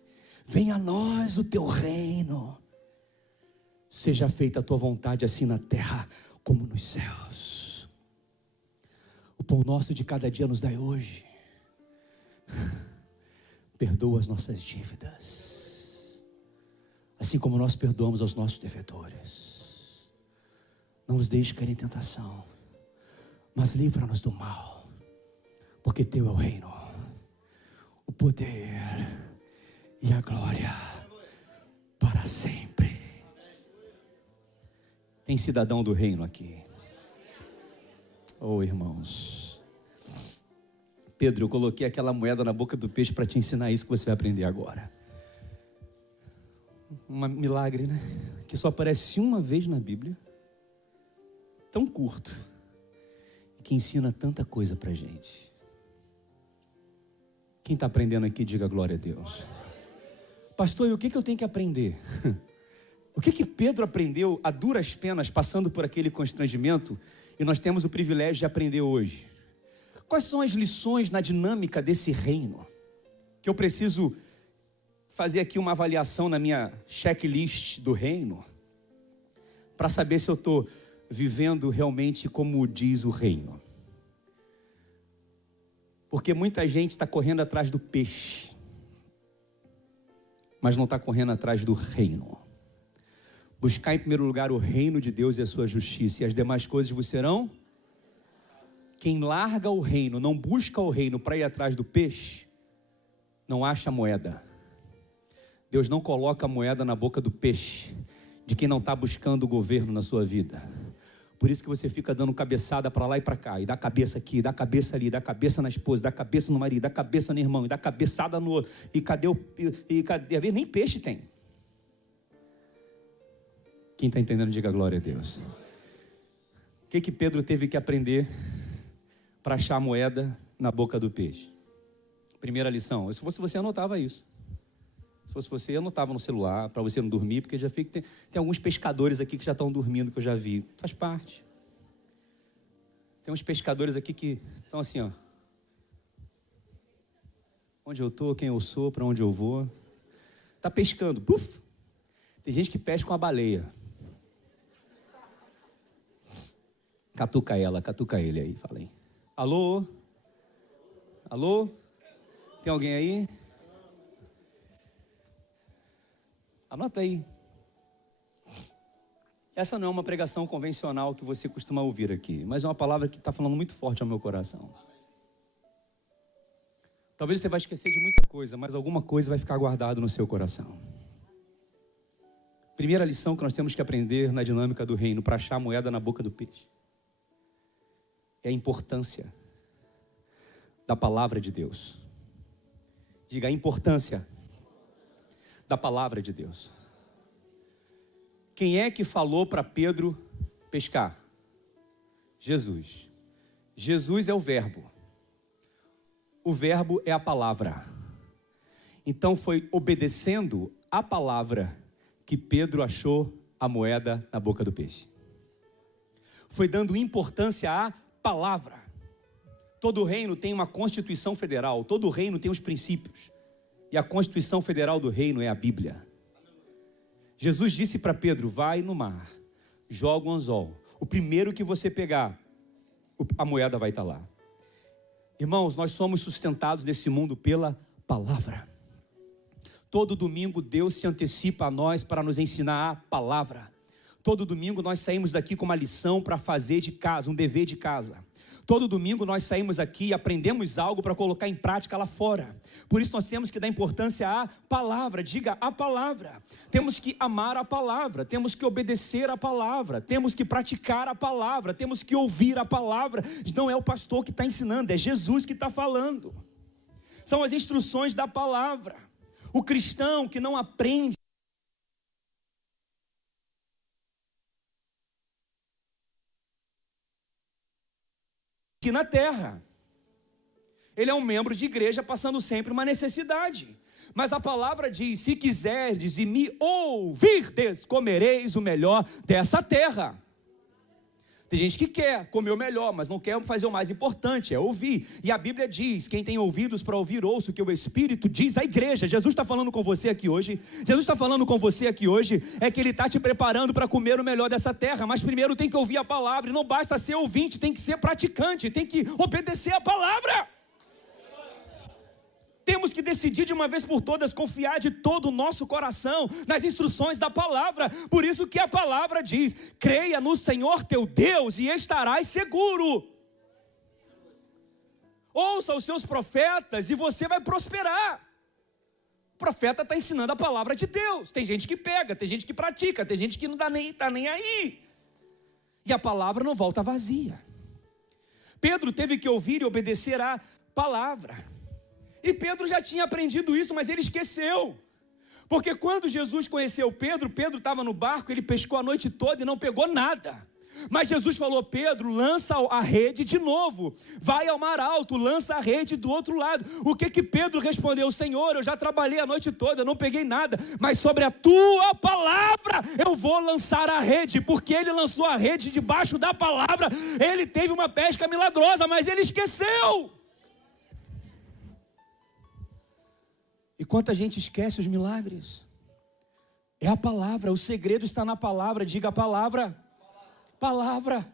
Venha a nós o teu reino. Seja feita a tua vontade, assim na terra como nos céus. O pão nosso de cada dia nos dai hoje. Perdoa as nossas dívidas, assim como nós perdoamos aos nossos devedores. Não nos deixe cair em tentação, mas livra-nos do mal, porque teu é o reino, o poder e a glória para sempre. Tem cidadão do reino aqui? Oh, irmãos. Pedro, eu coloquei aquela moeda na boca do peixe para te ensinar isso que você vai aprender agora. Um milagre, né? Que só aparece uma vez na Bíblia. Tão curto. E que ensina tanta coisa para a gente. Quem está aprendendo aqui, diga glória a Deus. Pastor, e o que eu tenho que aprender? O que Pedro aprendeu a duras penas, passando por aquele constrangimento, e nós temos o privilégio de aprender hoje? Quais são as lições na dinâmica desse reino? Que eu preciso fazer aqui uma avaliação na minha checklist do reino, para saber se eu estou vivendo realmente como diz o reino. Porque muita gente está correndo atrás do peixe, mas não está correndo atrás do reino. Buscar em primeiro lugar o reino de Deus e a sua justiça, e as demais coisas vos serão. Quem larga o reino, não busca o reino para ir atrás do peixe, não acha moeda. Deus não coloca a moeda na boca do peixe de quem não está buscando o governo na sua vida. Por isso que você fica dando cabeçada para lá e para cá, e dá cabeça aqui, dá cabeça ali, dá cabeça na esposa, dá cabeça no marido, dá cabeça no irmão, e dá cabeçada no outro. E cadê o... nem peixe tem. Quem está entendendo, diga glória a Deus. O que Pedro teve que aprender para achar a moeda na boca do peixe? Primeira lição, se fosse você, anotava isso. Se fosse você, anotava no celular, para você não dormir, porque já fica, tem alguns pescadores aqui que já estão dormindo, que eu já vi. Faz parte. Tem uns pescadores aqui que estão assim, ó. Onde eu estou, quem eu sou, para onde eu vou. Está pescando. Puf! Tem gente que pesca com a baleia. Catuca ela, catuca ele aí, fala aí. Alô? Alô? Tem alguém aí? Anota aí. Essa não é uma pregação convencional que você costuma ouvir aqui, mas é uma palavra que está falando muito forte ao meu coração. Talvez você vai esquecer de muita coisa, mas alguma coisa vai ficar guardada no seu coração. Primeira lição que nós temos que aprender na dinâmica do reino, para achar a moeda na boca do peixe, é a importância da palavra de Deus. Diga a importância da palavra de Deus. Quem é que falou para Pedro pescar? Jesus. Jesus é o verbo. O verbo é a palavra. Então foi obedecendo a palavra que Pedro achou a moeda na boca do peixe. Foi dando importância à palavra. Todo reino tem uma Constituição Federal, todo reino tem os princípios. E a Constituição Federal do reino é a Bíblia. Jesus disse para Pedro: vai no mar, joga o anzol. O primeiro que você pegar, a moeda vai estar lá. Irmãos, nós somos sustentados nesse mundo pela palavra. Todo domingo Deus se antecipa a nós para nos ensinar a palavra. Todo domingo nós saímos daqui com uma lição para fazer de casa, um dever de casa. Todo domingo nós saímos aqui e aprendemos algo para colocar em prática lá fora. Por isso nós temos que dar importância à palavra. Diga a palavra. Temos que amar a palavra, temos que obedecer a palavra, temos que praticar a palavra, temos que ouvir a palavra. Não é o pastor que está ensinando, é Jesus que está falando. São as instruções da palavra. O cristão que não aprende aqui na terra. Ele é um membro de igreja passando sempre uma necessidade. Mas a palavra diz: se quiserdes e me ouvirdes, comereis o melhor dessa terra. Tem gente que quer comer o melhor, mas não quer fazer o mais importante, é ouvir. E a Bíblia diz: quem tem ouvidos para ouvir, ouça o que o Espírito diz à igreja. Jesus está falando com você aqui hoje. Jesus está falando com você aqui hoje. É que Ele está te preparando para comer o melhor dessa terra. Mas primeiro tem que ouvir a palavra. E não basta ser ouvinte, tem que ser praticante. Tem que obedecer a palavra. Temos que decidir de uma vez por todas confiar de todo o nosso coração nas instruções da palavra. Por isso que a palavra diz: creia no Senhor teu Deus e estarás seguro. Ouça os seus profetas e você vai prosperar. O profeta está ensinando a palavra de Deus. Tem gente que pega, tem gente que pratica, tem gente que não está nem aí. E a palavra não volta vazia. Pedro teve que ouvir e obedecer à palavra. E Pedro já tinha aprendido isso, mas ele esqueceu. Porque quando Jesus conheceu Pedro, Pedro estava no barco, ele pescou a noite toda e não pegou nada. Mas Jesus falou: Pedro, lança a rede de novo. Vai ao mar alto, lança a rede do outro lado. O que Pedro respondeu? Senhor, eu já trabalhei a noite toda, eu não peguei nada. Mas sobre a tua palavra eu vou lançar a rede. Porque ele lançou a rede debaixo da palavra. Ele teve uma pesca milagrosa, mas ele esqueceu. E quanta gente esquece os milagres. É a palavra, o segredo está na palavra. Diga a palavra. Palavra.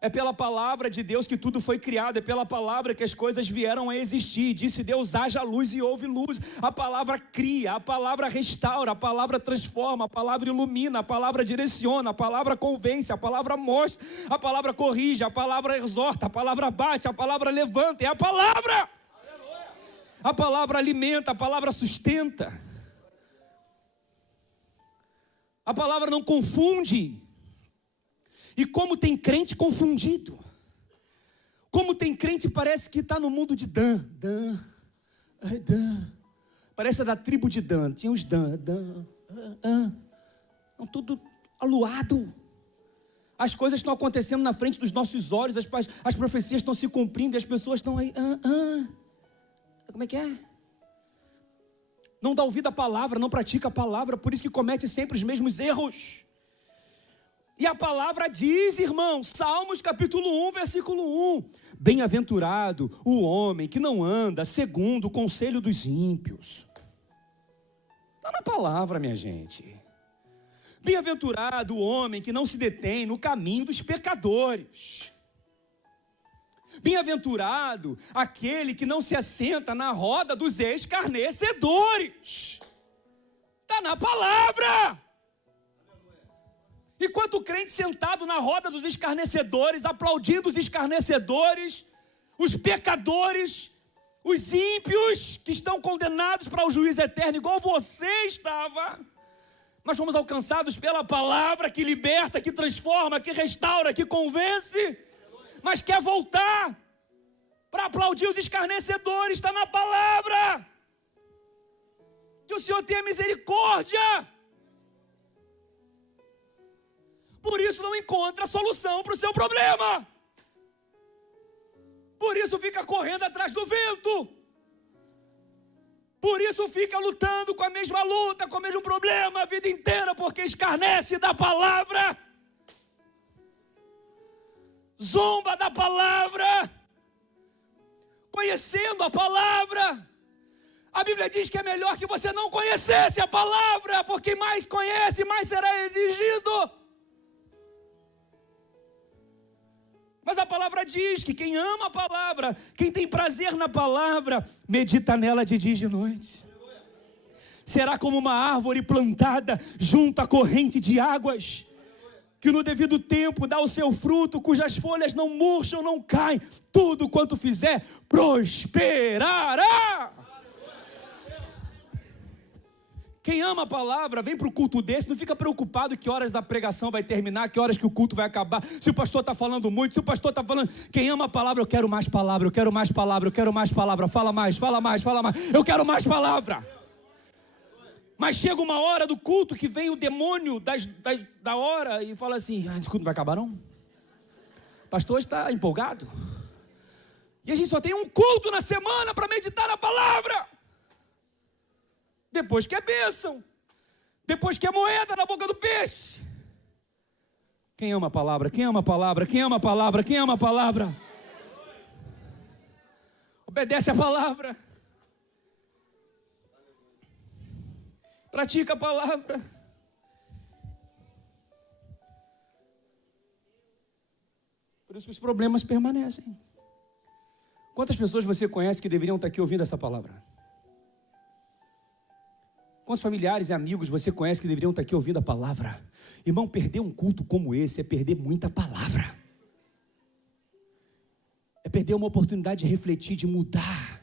É pela palavra de Deus que tudo foi criado. É pela palavra que as coisas vieram a existir. Disse Deus: haja luz e houve luz. A palavra cria, a palavra restaura, a palavra transforma, a palavra ilumina, a palavra direciona, a palavra convence, a palavra mostra, a palavra corrige, a palavra exorta, a palavra bate, a palavra levanta. É a palavra. A palavra alimenta, a palavra sustenta. A palavra não confunde. E como tem crente confundido. Como tem crente parece que está no mundo de Dan. Parece da tribo de Dan. Tinha os Dan. Estão tudo aluado. As coisas estão acontecendo na frente dos nossos olhos. As profecias estão se cumprindo e as pessoas estão aí. Como é que é? Não dá ouvido à palavra, não pratica a palavra, por isso que comete sempre os mesmos erros. E a palavra diz, irmão, Salmos capítulo 1, versículo 1: bem-aventurado o homem que não anda segundo o conselho dos ímpios. Está na palavra, minha gente. Bem-aventurado o homem que não se detém no caminho dos pecadores. Bem-aventurado aquele que não se assenta na roda dos escarnecedores. Está na palavra. Enquanto o crente sentado na roda dos escarnecedores, aplaudindo os escarnecedores, os pecadores, os ímpios que estão condenados para o juízo eterno, igual você estava, nós fomos alcançados pela palavra que liberta, que transforma, que restaura, que convence. Mas quer voltar para aplaudir os escarnecedores. Está na palavra. Que o Senhor tenha misericórdia. Por isso não encontra solução para o seu problema. Por isso fica correndo atrás do vento. Por isso fica lutando com a mesma luta, com o mesmo problema a vida inteira, porque escarnece da palavra. Zomba da palavra, conhecendo a palavra. A Bíblia diz que é melhor que você não conhecesse a palavra, porque mais conhece, mais será exigido. Mas a palavra diz que quem ama a palavra, quem tem prazer na palavra, medita nela de dia e de noite. Será como uma árvore plantada junto à corrente de águas, que no devido tempo dá o seu fruto, cujas folhas não murcham, não caem. Tudo quanto fizer, prosperará. Quem ama a palavra, vem para o culto desse, não fica preocupado que horas a pregação vai terminar, que horas que o culto vai acabar, se o pastor está falando muito, se o pastor está falando. Quem ama a palavra, eu quero mais palavra, eu quero mais palavra, eu quero mais palavra. Fala mais, fala mais, fala mais. Eu quero mais palavra. Mas chega uma hora do culto que vem o demônio da hora e fala assim: o culto não vai acabar não? O pastor está empolgado. E a gente só tem um culto na semana para meditar na palavra. Depois que é bênção. Depois que é moeda na boca do peixe. Quem ama a palavra? Quem ama a palavra? Quem ama a palavra? Quem ama a palavra? Obedece a palavra. Pratica a palavra. Por isso que os problemas permanecem. Quantas pessoas você conhece que deveriam estar aqui ouvindo essa palavra? Quantos familiares e amigos você conhece que deveriam estar aqui ouvindo a palavra? Irmão, perder um culto como esse é perder muita palavra. É perder uma oportunidade de refletir, de mudar.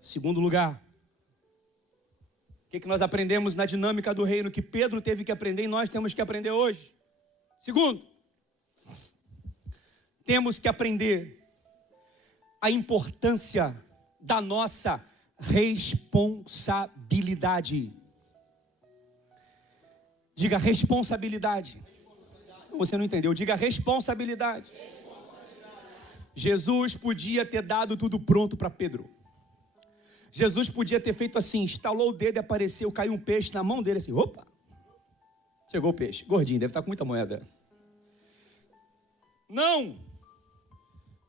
Segundo lugar, o que nós aprendemos na dinâmica do reino que Pedro teve que aprender e nós temos que aprender hoje? Segundo, temos que aprender a importância da nossa responsabilidade. Diga responsabilidade. Você não entendeu? Diga responsabilidade. Jesus podia ter dado tudo pronto para Pedro. Jesus podia ter feito assim, estalou o dedo e apareceu, caiu um peixe na mão dele assim, opa, chegou o peixe, gordinho, deve estar com muita moeda. Não,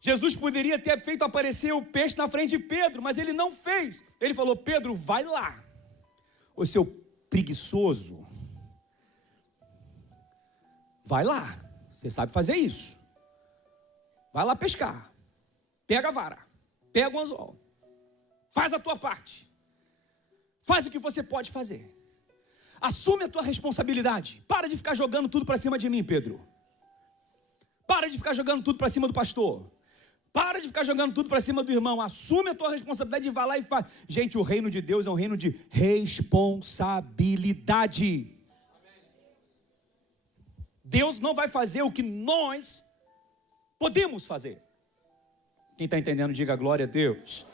Jesus poderia ter feito aparecer o peixe na frente de Pedro, mas ele não fez. Ele falou, Pedro, vai lá, ô seu preguiçoso, vai lá, você sabe fazer isso, vai lá pescar, pega a vara, pega o anzol. Faz a tua parte. Faz o que você pode fazer. Assume a tua responsabilidade. Para de ficar jogando tudo para cima de mim, Pedro. Para de ficar jogando tudo para cima do pastor. Para de ficar jogando tudo para cima do irmão. Assume a tua responsabilidade e vai lá e faz. Gente, o reino de Deus é um reino de responsabilidade. Deus não vai fazer o que nós podemos fazer. Quem está entendendo, diga glória a Deus.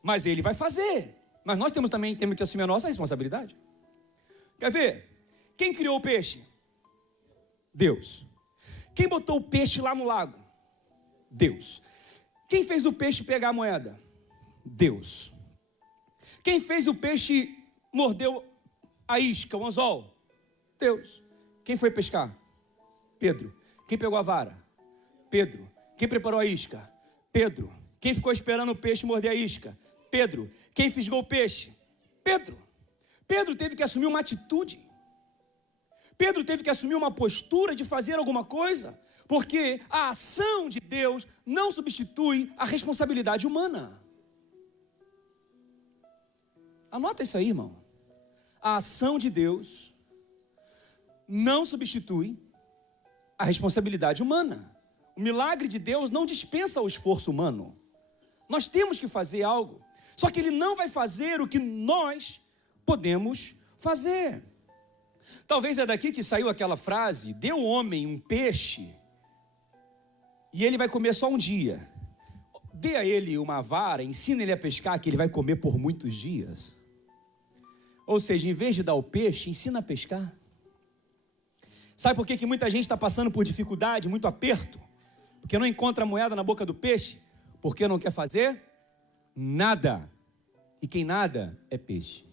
Mas Ele vai fazer. Mas nós temos que assumir a nossa responsabilidade. Quer ver? Quem criou o peixe? Deus. Quem botou o peixe lá no lago? Deus. Quem fez o peixe pegar a moeda? Deus. Quem fez o peixe mordeu a isca, o anzol? Deus. Quem foi pescar? Pedro. Quem pegou a vara? Pedro. Quem preparou a isca? Pedro. Quem ficou esperando o peixe morder a isca? Pedro. Quem fisgou o peixe? Pedro. Pedro teve que assumir uma atitude. Pedro teve que assumir uma postura de fazer alguma coisa, porque a ação de Deus não substitui a responsabilidade humana. Anota isso aí, irmão. A ação de Deus não substitui a responsabilidade humana. O milagre de Deus não dispensa o esforço humano. Nós temos que fazer algo. Só que Ele não vai fazer o que nós podemos fazer. Talvez é daqui que saiu aquela frase, dê ao homem um peixe e ele vai comer só um dia. Dê a ele uma vara, ensina ele a pescar que ele vai comer por muitos dias. Ou seja, em vez de dar o peixe, ensina a pescar. Sabe por que muita gente está passando por dificuldade, muito aperto? Porque não encontra moeda na boca do peixe? Porque não quer fazer nada. E quem nada é peixe.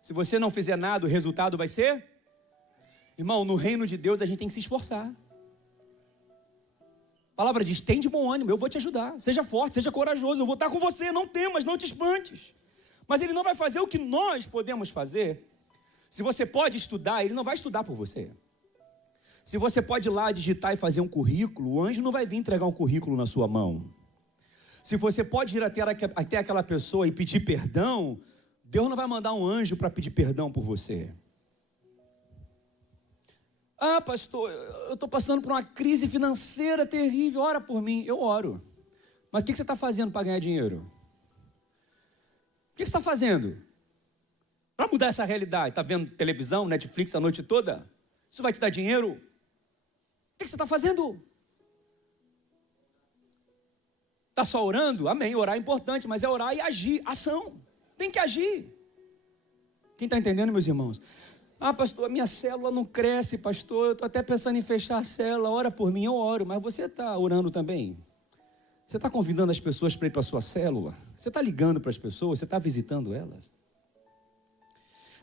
Se você não fizer nada, o resultado vai ser? Irmão, no reino de Deus a gente tem que se esforçar. A palavra diz, tem de bom ânimo, eu vou te ajudar. Seja forte, seja corajoso, eu vou estar com você. Não temas, não te espantes. Mas Ele não vai fazer o que nós podemos fazer. Se você pode estudar, Ele não vai estudar por você. Se você pode ir lá digitar e fazer um currículo, o anjo não vai vir entregar um currículo na sua mão. Se você pode ir até aquela pessoa e pedir perdão, Deus não vai mandar um anjo para pedir perdão por você. Ah, pastor, eu estou passando por uma crise financeira terrível, ora por mim. Eu oro. Mas o que você está fazendo para ganhar dinheiro? O que você está fazendo para mudar essa realidade? Está vendo televisão, Netflix a noite toda? Isso vai te dar dinheiro? O que você está fazendo? Está só orando? Amém, orar é importante, mas é orar e agir, ação. Tem que agir. Quem está entendendo, meus irmãos? Pastor, a minha célula não cresce, pastor, eu estou até pensando em fechar a célula, ora por mim, eu oro, mas você está orando também? Você está convidando as pessoas para ir para a sua célula? Você está ligando para as pessoas? Você está visitando elas?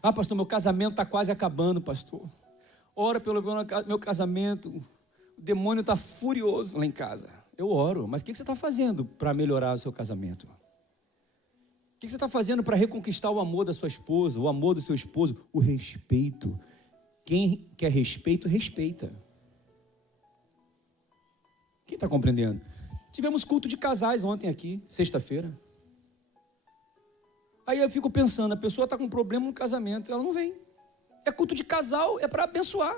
Pastor, meu casamento está quase acabando, pastor. Ora pelo meu casamento. O demônio está furioso lá em casa. Eu oro, mas o que você está fazendo para melhorar o seu casamento? O que você está fazendo para reconquistar o amor da sua esposa, o amor do seu esposo, o respeito? Quem quer respeito, respeita. Quem está compreendendo? Tivemos culto de casais ontem aqui, sexta-feira. Aí eu fico pensando, a pessoa está com um problema no casamento, ela não vem. É culto de casal, é para abençoar.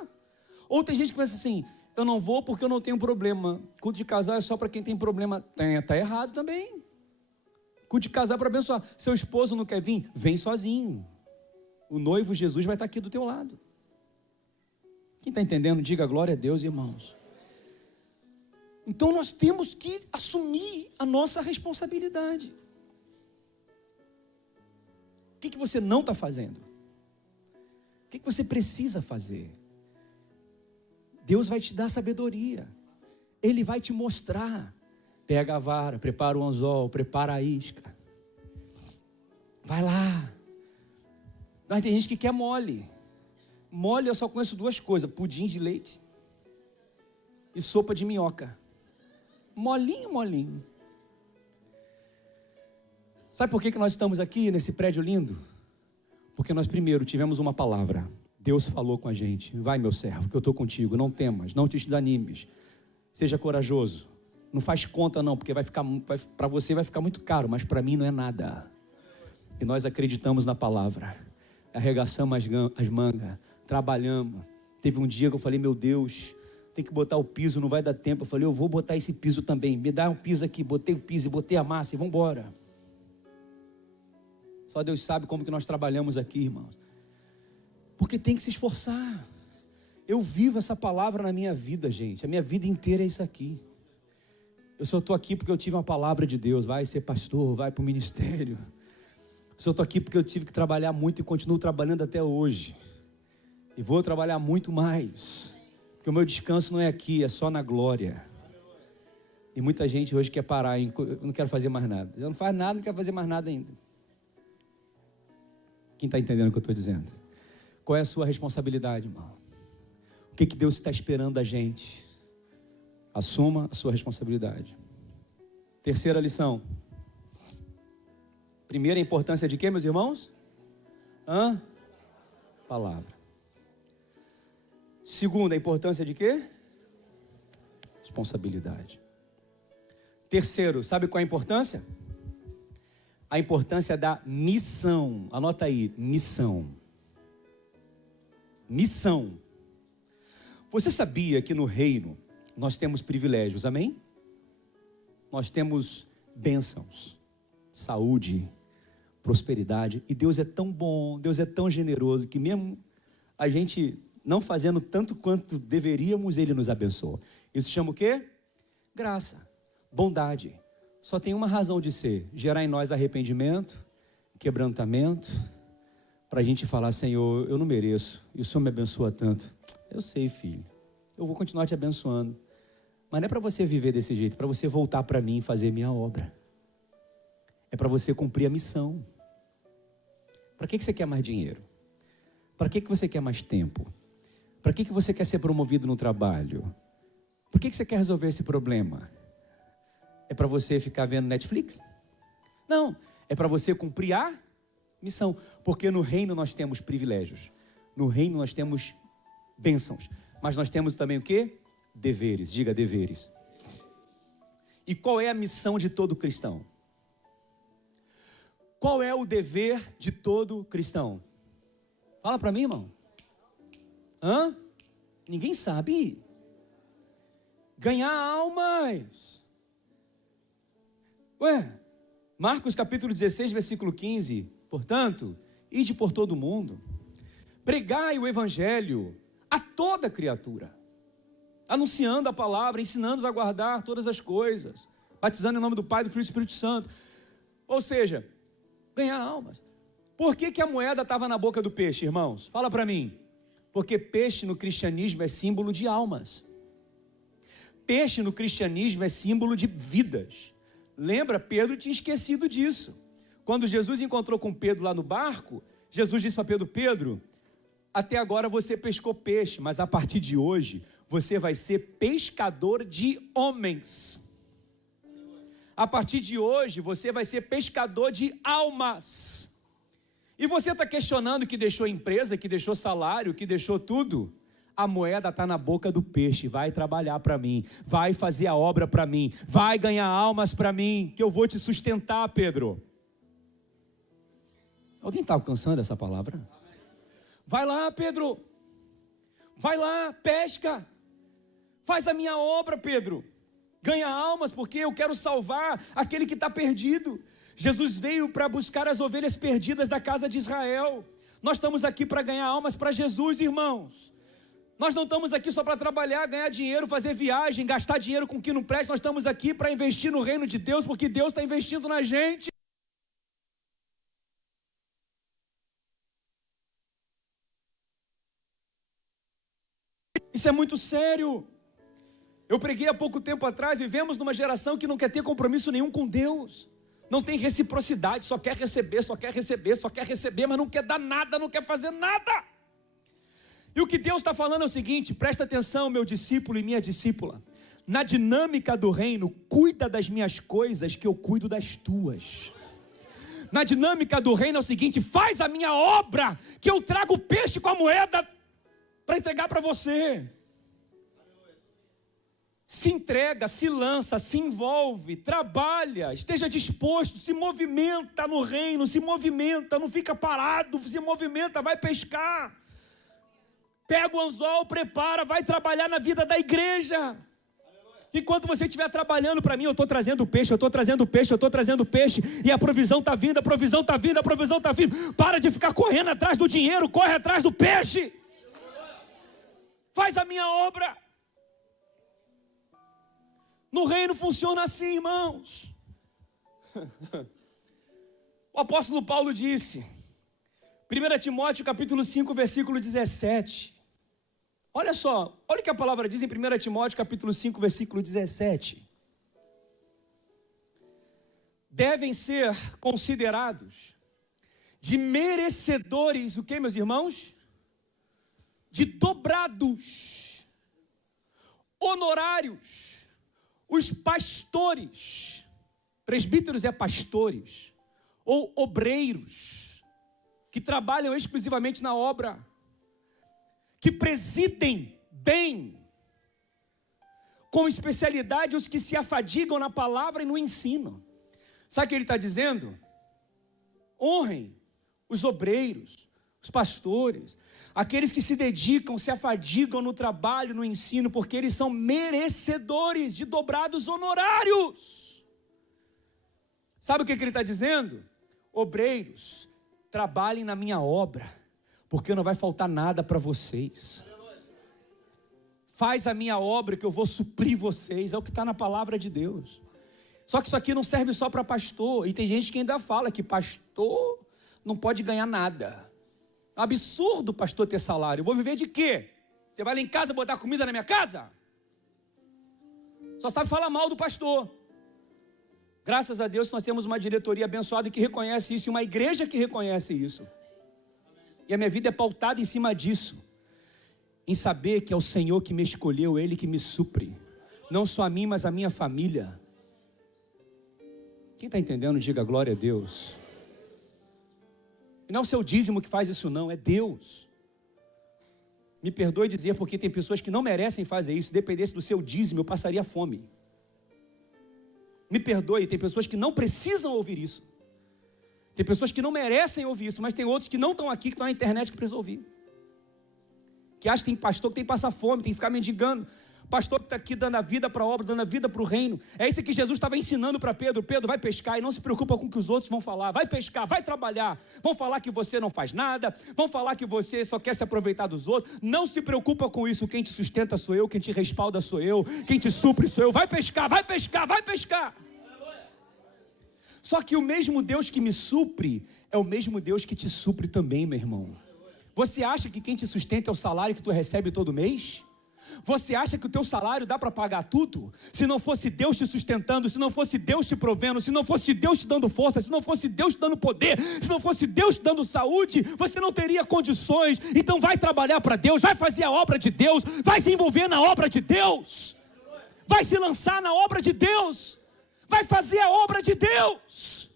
Ou tem gente que pensa assim, eu não vou porque eu não tenho problema. Culto de casal é só para quem tem problema. Está errado também. Culto de casal é para abençoar. Seu esposo não quer vir? Vem sozinho. O noivo Jesus vai estar aqui do teu lado. Quem está entendendo, diga glória a Deus, irmãos. Então nós temos que assumir a nossa responsabilidade. O que você não está fazendo? O que você precisa fazer? Deus vai te dar sabedoria. Ele vai te mostrar. Pega a vara, prepara o anzol, prepara a isca. Vai lá. Mas tem gente que quer mole. Mole eu só conheço duas coisas: pudim de leite e sopa de minhoca. Molinho, molinho. Sabe por que nós estamos aqui nesse prédio lindo? Porque nós primeiro tivemos uma palavra. Deus falou com a gente: vai, meu servo, que eu estou contigo, não temas, não te desanimes, seja corajoso, não faz conta não, porque para você vai ficar muito caro, mas para mim não é nada. E nós acreditamos na palavra, arregaçamos as mangas, trabalhamos. Teve um dia que eu falei, meu Deus, tem que botar o piso, não vai dar tempo. Eu falei, eu vou botar esse piso também, me dá um piso aqui. Botei o piso, botei a massa e vamos embora. Só Deus sabe como que nós trabalhamos aqui, irmãos. Porque tem que se esforçar. Eu vivo essa palavra na minha vida, gente. A minha vida inteira é isso aqui. Eu só estou aqui porque eu tive uma palavra de Deus. Vai ser pastor, vai para o ministério. Eu só estou aqui porque eu tive que trabalhar muito e continuo trabalhando até hoje. E vou trabalhar muito mais. Porque o meu descanso não é aqui, é só na glória. E muita gente hoje quer parar, eu não quero fazer mais nada. Já não faz nada, não quer fazer mais nada ainda. Quem está entendendo o que eu estou dizendo? Qual é a sua responsabilidade, irmão? O que Deus está esperando da gente? Assuma a sua responsabilidade. Terceira lição. Primeira, a importância de quê, meus irmãos? Palavra. Segunda, a importância de quê? Responsabilidade. Terceiro, sabe qual é a importância? A importância da missão. Anota aí, missão. Missão. Você sabia que no reino nós temos privilégios, amém? Nós temos bênçãos, saúde, prosperidade. E Deus é tão bom, Deus é tão generoso, que mesmo a gente não fazendo tanto quanto deveríamos, Ele nos abençoa. Isso chama o quê? Graça, bondade. Só tem uma razão de ser: gerar em nós arrependimento, quebrantamento, para a gente falar, Senhor, eu não mereço, e o Senhor me abençoa tanto. Eu sei, filho, eu vou continuar te abençoando, mas não é para você viver desse jeito, é para você voltar para mim e fazer minha obra. É para você cumprir a missão. Para que você quer mais dinheiro? Para que você quer mais tempo? Para que você quer ser promovido no trabalho? Por que você quer resolver esse problema? É para você ficar vendo Netflix? Não, é para você cumprir a missão. Porque no reino nós temos privilégios. No reino nós temos bênçãos. Mas nós temos também o quê? Deveres. Diga deveres. E qual é a missão de todo cristão? Qual é o dever de todo cristão? Fala para mim, irmão. Ninguém sabe. Ganhar almas. Marcos capítulo 16, versículo 15. Portanto, ide por todo o mundo, pregai o evangelho a toda criatura, anunciando a palavra, ensinando-os a guardar todas as coisas, batizando em nome do Pai, do Filho e do Espírito Santo. Ou seja, ganhar almas. Por que a moeda estava na boca do peixe, irmãos? Fala para mim. Porque peixe no cristianismo é símbolo de almas. Peixe no cristianismo é símbolo de vidas. Lembra, Pedro tinha esquecido disso. Quando Jesus encontrou com Pedro lá no barco, Jesus disse para Pedro: Pedro, até agora você pescou peixe, mas a partir de hoje você vai ser pescador de homens. A partir de hoje você vai ser pescador de almas. E você está questionando que deixou empresa, que deixou salário, que deixou tudo? A moeda está na boca do peixe. Vai trabalhar para mim, vai fazer a obra para mim, vai ganhar almas para mim, que eu vou te sustentar, Pedro. Alguém está alcançando essa palavra? Vai lá, Pedro, vai lá, pesca, faz a minha obra, Pedro. Ganha almas, porque eu quero salvar aquele que está perdido. Jesus veio para buscar as ovelhas perdidas da casa de Israel. Nós estamos aqui para ganhar almas para Jesus, irmãos. Nós não estamos aqui só para trabalhar, ganhar dinheiro, fazer viagem, gastar dinheiro com o que não presta. Nós estamos aqui para investir no reino de Deus, porque Deus está investindo na gente. Isso é muito sério. Eu preguei há pouco tempo atrás, vivemos numa geração que não quer ter compromisso nenhum com Deus. Não tem reciprocidade, só quer receber, só quer receber, só quer receber, mas não quer dar nada, não quer fazer nada. E o que Deus está falando é o seguinte: presta atenção, meu discípulo e minha discípula. Na dinâmica do reino, cuida das minhas coisas que eu cuido das tuas. Na dinâmica do reino é o seguinte: faz a minha obra, que eu trago o peixe com a moeda para entregar para você. Se entrega, se lança, se envolve, trabalha, esteja disposto, se movimenta no reino, se movimenta, não fica parado, se movimenta, vai pescar. Pega o anzol, prepara, vai trabalhar na vida da igreja. Enquanto você estiver trabalhando para mim, eu estou trazendo peixe, eu estou trazendo peixe, eu estou trazendo peixe, e a provisão está vindo, a provisão está vindo, a provisão está vindo. Para de ficar correndo atrás do dinheiro, corre atrás do peixe. Faz a minha obra. No reino funciona assim, irmãos. O apóstolo Paulo disse, 1 Timóteo capítulo 5, versículo 17. Olha só, olha o que a palavra diz em 1 Timóteo capítulo 5, versículo 17. Devem ser considerados de merecedores, o que, meus irmãos? De dobrados, honorários, os pastores, presbíteros é pastores, ou obreiros, que trabalham exclusivamente na obra, que presidem bem, com especialidade os que se afadigam na palavra e no ensino. Sabe o que ele está dizendo? Honrem os obreiros, os pastores, aqueles que se dedicam, se afadigam no trabalho, no ensino, porque eles são merecedores de dobrados honorários. Sabe o que ele está dizendo? Obreiros, trabalhem na minha obra, porque não vai faltar nada para vocês. Faz a minha obra que eu vou suprir vocês, é o que está na palavra de Deus. Só que isso aqui não serve só para pastor, e tem gente que ainda fala que pastor não pode ganhar nada. É um absurdo o pastor ter salário. Eu vou viver de quê? Você vai lá em casa botar comida na minha casa? Só sabe falar mal do pastor. Graças a Deus nós temos uma diretoria abençoada que reconhece isso, e uma igreja que reconhece isso. E a minha vida é pautada em cima disso, em saber que é o Senhor que me escolheu, Ele que me supre, não só a mim, mas a minha família. Quem está entendendo, diga glória a Deus. E não é o seu dízimo que faz isso não, é Deus. Me perdoe dizer, porque tem pessoas que não merecem fazer isso. Se dependesse do seu dízimo, eu passaria fome. Me perdoe, tem pessoas que não precisam ouvir isso. Tem pessoas que não merecem ouvir isso, mas tem outros que não estão aqui, que estão na internet, que precisam ouvir. Que acham que tem pastor que tem que passar fome, tem que ficar mendigando. Pastor que está aqui dando a vida para a obra, dando a vida para o reino. É isso que Jesus estava ensinando para Pedro. Pedro, vai pescar e não se preocupa com o que os outros vão falar. Vai pescar, vai trabalhar. Vão falar que você não faz nada. Vão falar que você só quer se aproveitar dos outros. Não se preocupa com isso. Quem te sustenta sou eu, quem te respalda sou eu, quem te supre sou eu. Vai pescar, vai pescar, vai pescar. Só que o mesmo Deus que me supre é o mesmo Deus que te supre também, meu irmão. Você acha que quem te sustenta é o salário que tu recebe todo mês? Você acha que o teu salário dá para pagar tudo? Se não fosse Deus te sustentando, se não fosse Deus te provendo, se não fosse Deus te dando força, se não fosse Deus te dando poder, se não fosse Deus te dando saúde, você não teria condições. Então vai trabalhar para Deus, vai fazer a obra de Deus, vai se envolver na obra de Deus, vai se lançar na obra de Deus, vai fazer a obra de Deus.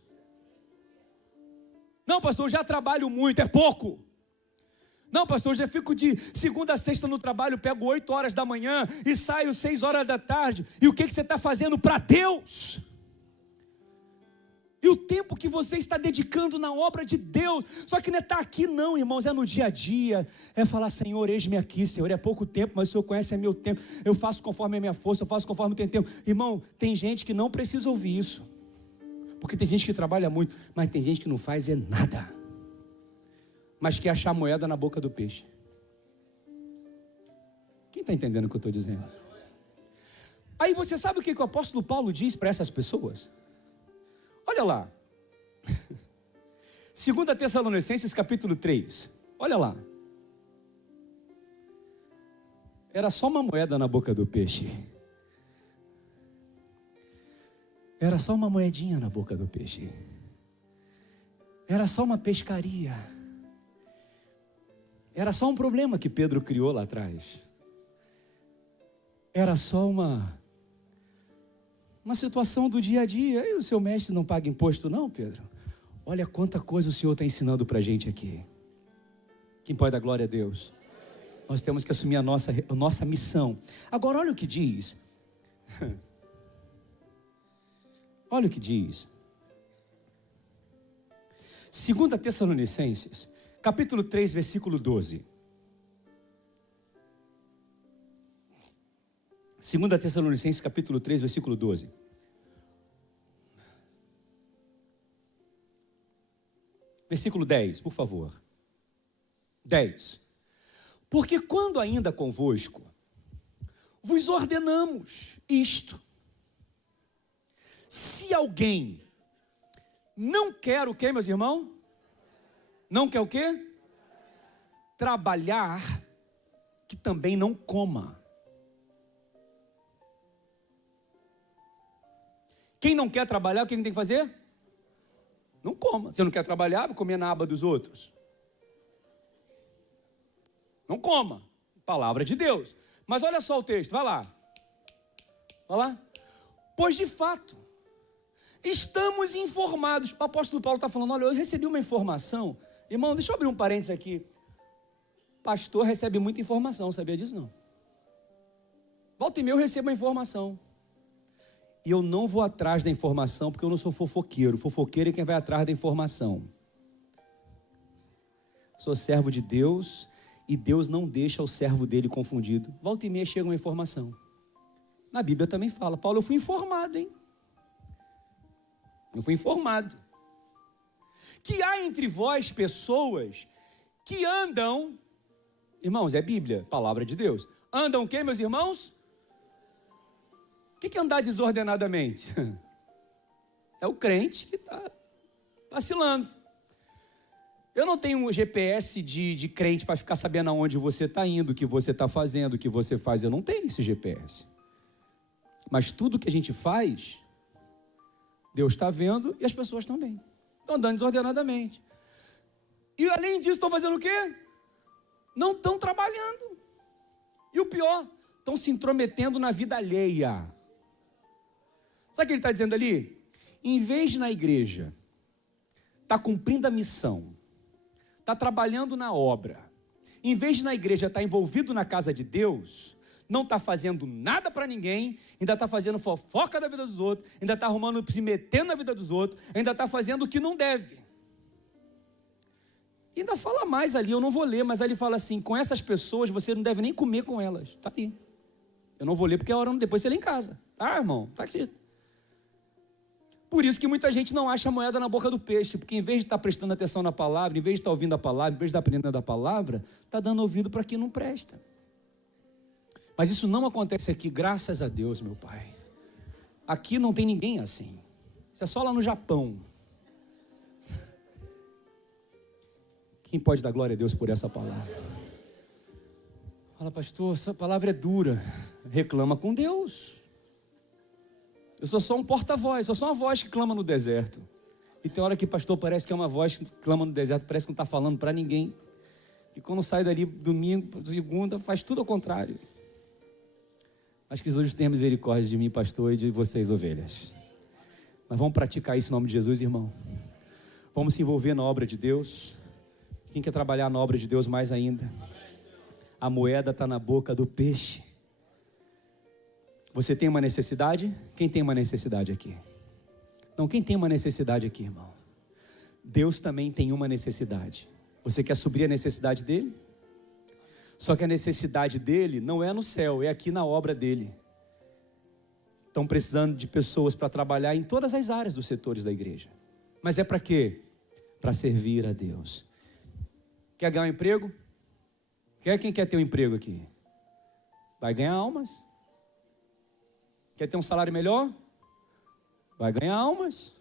Não, pastor, eu já trabalho muito, é pouco. Não, pastor, eu já fico de segunda a sexta no trabalho, pego 8 horas da manhã e saio 6 horas da tarde. E o que você está fazendo para Deus? E o tempo que você está dedicando na obra de Deus? Só que não é estar aqui não, irmãos, é no dia a dia. É falar, Senhor, eis-me aqui, Senhor, é pouco tempo, mas o Senhor conhece meu tempo. Eu faço conforme a minha força, eu faço conforme eu tenho tempo. Irmão, tem gente que não precisa ouvir isso. Porque tem gente que trabalha muito, mas tem gente que não faz é nada. Mas quer achar moeda na boca do peixe. Quem está entendendo o que eu estou dizendo? Aí você sabe o que o apóstolo Paulo diz para essas pessoas? Olha lá. 2 Tessalonicenses capítulo 3. Olha lá. Era só uma moeda na boca do peixe. Era só uma moedinha na boca do peixe. Era só uma pescaria. Era só um problema que Pedro criou lá atrás. Era só uma situação do dia a dia. E o seu mestre não paga imposto não, Pedro? Olha quanta coisa o Senhor está ensinando para a gente aqui. Quem pode dar glória a Deus? Nós temos que assumir a nossa missão. Agora olha o que diz. Olha o que diz. 2 Tessalonicenses capítulo 3, versículo 12. 2 Tessalonicenses, capítulo 3, versículo 12. Versículo 10, por favor. 10. Porque quando ainda convosco, vos ordenamos isto. Se alguém não quer o quê, meus irmãos? Não quer o quê? Trabalhar, que também não coma. Quem não quer trabalhar, o que tem que fazer? Não coma. Você não quer trabalhar, vai comer na aba dos outros. Não coma. Palavra de Deus. Mas olha só o texto, vai lá. Vai lá. Pois de fato, estamos informados. O apóstolo Paulo está falando, olha, eu recebi uma informação. Irmão, deixa eu abrir um parênteses aqui. Pastor recebe muita informação, sabia disso não? Volta e meia eu recebo a informação. E eu não vou atrás da informação, porque eu não sou fofoqueiro. Fofoqueiro é quem vai atrás da informação. Sou servo de Deus, e Deus não deixa o servo dele confundido. Volta e meia chega uma informação. Na Bíblia também fala, Paulo, eu fui informado, hein? Eu fui informado. Que há entre vós pessoas que andam, irmãos, é Bíblia, palavra de Deus. Andam o quê, meus irmãos? O que é andar desordenadamente? É o crente que está vacilando. Eu não tenho um GPS de crente para ficar sabendo aonde você está indo, o que você está fazendo, o que você faz. Eu não tenho esse GPS. Mas tudo que a gente faz, Deus está vendo e as pessoas também. Estão andando desordenadamente. E além disso, estão fazendo o quê? Não estão trabalhando. E o pior, estão se intrometendo na vida alheia. Sabe o que ele está dizendo ali? Em vez de na igreja, está cumprindo a missão, está trabalhando na obra, em vez de na igreja estar envolvido na casa de Deus, não está fazendo nada para ninguém, ainda está fazendo fofoca da vida dos outros, ainda está arrumando, se metendo na vida dos outros, ainda está fazendo o que não deve. E ainda fala mais ali, eu não vou ler, mas ali fala assim, com essas pessoas você não deve nem comer com elas. Está aí. Eu não vou ler porque é hora depois você lê em casa. Tá, irmão? Está aqui. Por isso que muita gente não acha moeda na boca do peixe, porque em vez de estar prestando atenção na palavra, em vez de estar ouvindo a palavra, em vez de estar aprendendo a palavra, está dando ouvido para quem não presta. Mas isso não acontece aqui, graças a Deus, meu Pai. Aqui não tem ninguém assim. Isso é só lá no Japão. Quem pode dar glória a Deus por essa palavra? Fala, pastor, essa palavra é dura. Reclama com Deus. Eu sou só um porta-voz, sou só uma voz que clama no deserto. E tem hora que, pastor, parece que é uma voz que clama no deserto, parece que não está falando para ninguém. Que quando sai dali domingo, segunda, faz tudo ao contrário. Mas que Jesus tenha misericórdia de mim, pastor, e de vocês, ovelhas. Mas vamos praticar isso em nome de Jesus, irmão. Vamos se envolver na obra de Deus. Quem quer trabalhar na obra de Deus mais ainda? A moeda está na boca do peixe. Você tem uma necessidade? Quem tem uma necessidade aqui? Não, quem tem uma necessidade aqui, irmão? Deus também tem uma necessidade. Você quer suprir a necessidade dele? Só que a necessidade dele não é no céu, é aqui na obra dele. Estão precisando de pessoas para trabalhar em todas as áreas dos setores da igreja. Mas é para quê? Para servir a Deus. Quer ganhar um emprego? Quem quer ter um emprego aqui? Vai ganhar almas. Quer ter um salário melhor? Vai ganhar almas.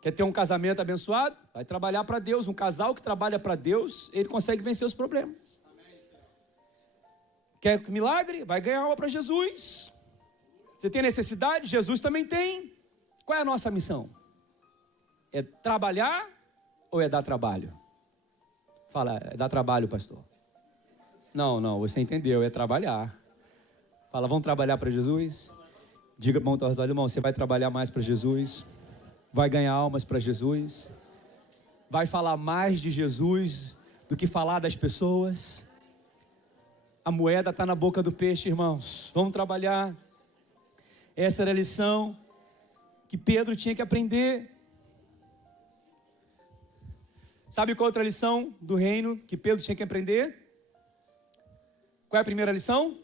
Quer ter um casamento abençoado? Vai trabalhar para Deus. Um casal que trabalha para Deus, ele consegue vencer os problemas. Quer milagre? Vai ganhar alma para Jesus. Você tem necessidade? Jesus também tem. Qual é a nossa missão? É trabalhar ou é dar trabalho? Fala, é dar trabalho, pastor. Não, você entendeu, é trabalhar. Fala, vamos trabalhar para Jesus? Diga para o irmão, irmão, você vai trabalhar mais para Jesus? Vai ganhar almas para Jesus? Vai falar mais de Jesus do que falar das pessoas? A moeda está na boca do peixe, irmãos. Vamos trabalhar. Essa era a lição que Pedro tinha que aprender. Sabe qual outra lição do reino que Pedro tinha que aprender? Qual é a primeira lição?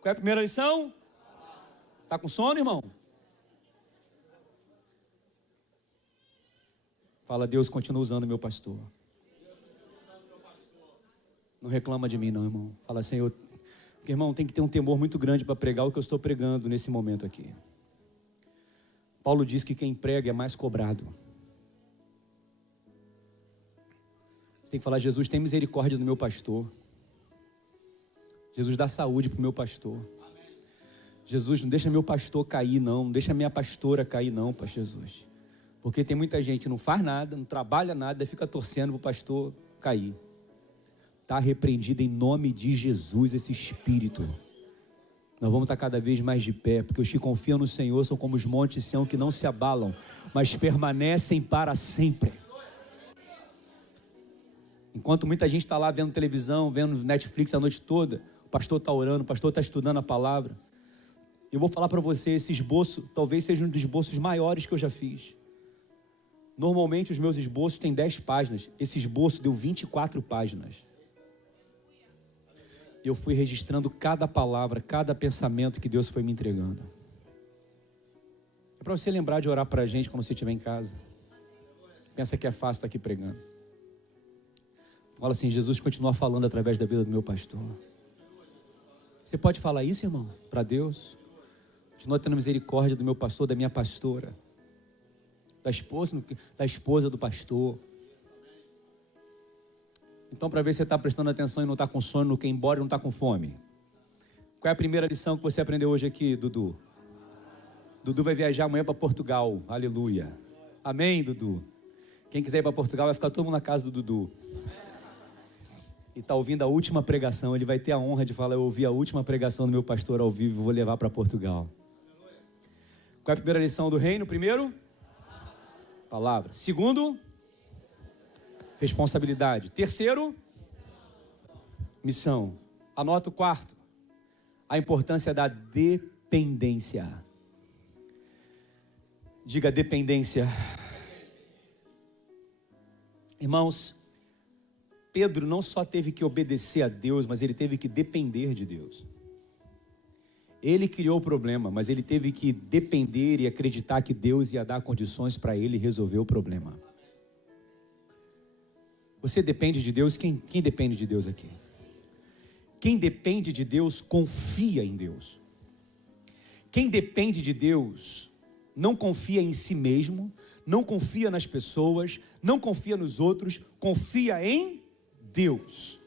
Qual é a primeira lição? Está com sono, irmão? Fala, Deus continua usando meu pastor. Não reclama de mim não, irmão. Fala, Senhor, porque, irmão, tem que ter um temor muito grande para pregar o que eu estou pregando nesse momento aqui. Paulo diz que quem prega é mais cobrado. Você tem que falar, Jesus, tem misericórdia do meu pastor. Jesus, dá saúde para o meu pastor. Jesus, não deixa meu pastor cair não, não deixa minha pastora cair não, pastor Jesus. Porque tem muita gente que não faz nada, não trabalha nada, fica torcendo para o pastor cair. Está repreendido em nome de Jesus esse espírito. Nós vamos estar cada vez mais de pé, porque os que confiam no Senhor são como os montes de Sião que não se abalam, mas permanecem para sempre. Enquanto muita gente está lá vendo televisão, vendo Netflix a noite toda, o pastor está orando, o pastor está estudando a palavra. Eu vou falar para você, esse esboço talvez seja um dos esboços maiores que eu já fiz. Normalmente os meus esboços têm 10 páginas. Esse esboço deu 24 páginas. Eu fui registrando cada palavra, cada pensamento que Deus foi me entregando. É para você lembrar de orar para a gente quando você estiver em casa. Pensa que é fácil estar aqui pregando. Fala assim, Jesus continua falando através da vida do meu pastor. Você pode falar isso, irmão, para Deus? Continua tendo misericórdia do meu pastor, da minha pastora, da esposa do pastor. Então, para ver se você está prestando atenção e não está com sono, no que embora e não está com fome. Qual é a primeira lição que você aprendeu hoje aqui, Dudu? Dudu vai viajar amanhã para Portugal, aleluia. Amém, Dudu? Quem quiser ir para Portugal vai ficar todo mundo na casa do Dudu. E está ouvindo a última pregação, ele vai ter a honra de falar, eu ouvi a última pregação do meu pastor ao vivo, vou levar para Portugal. Qual é a primeira lição do reino? Primeiro, palavra. Segundo, responsabilidade. Terceiro, missão. Anota o quarto, a importância da dependência. Diga dependência. Irmãos, Pedro não só teve que obedecer a Deus, mas ele teve que depender de Deus. Ele criou o problema, mas ele teve que depender e acreditar que Deus ia dar condições para ele resolver o problema. Você depende de Deus? Quem depende de Deus aqui? Quem depende de Deus, confia em Deus. Quem depende de Deus, não confia em si mesmo, não confia nas pessoas, não confia nos outros, confia em Deus.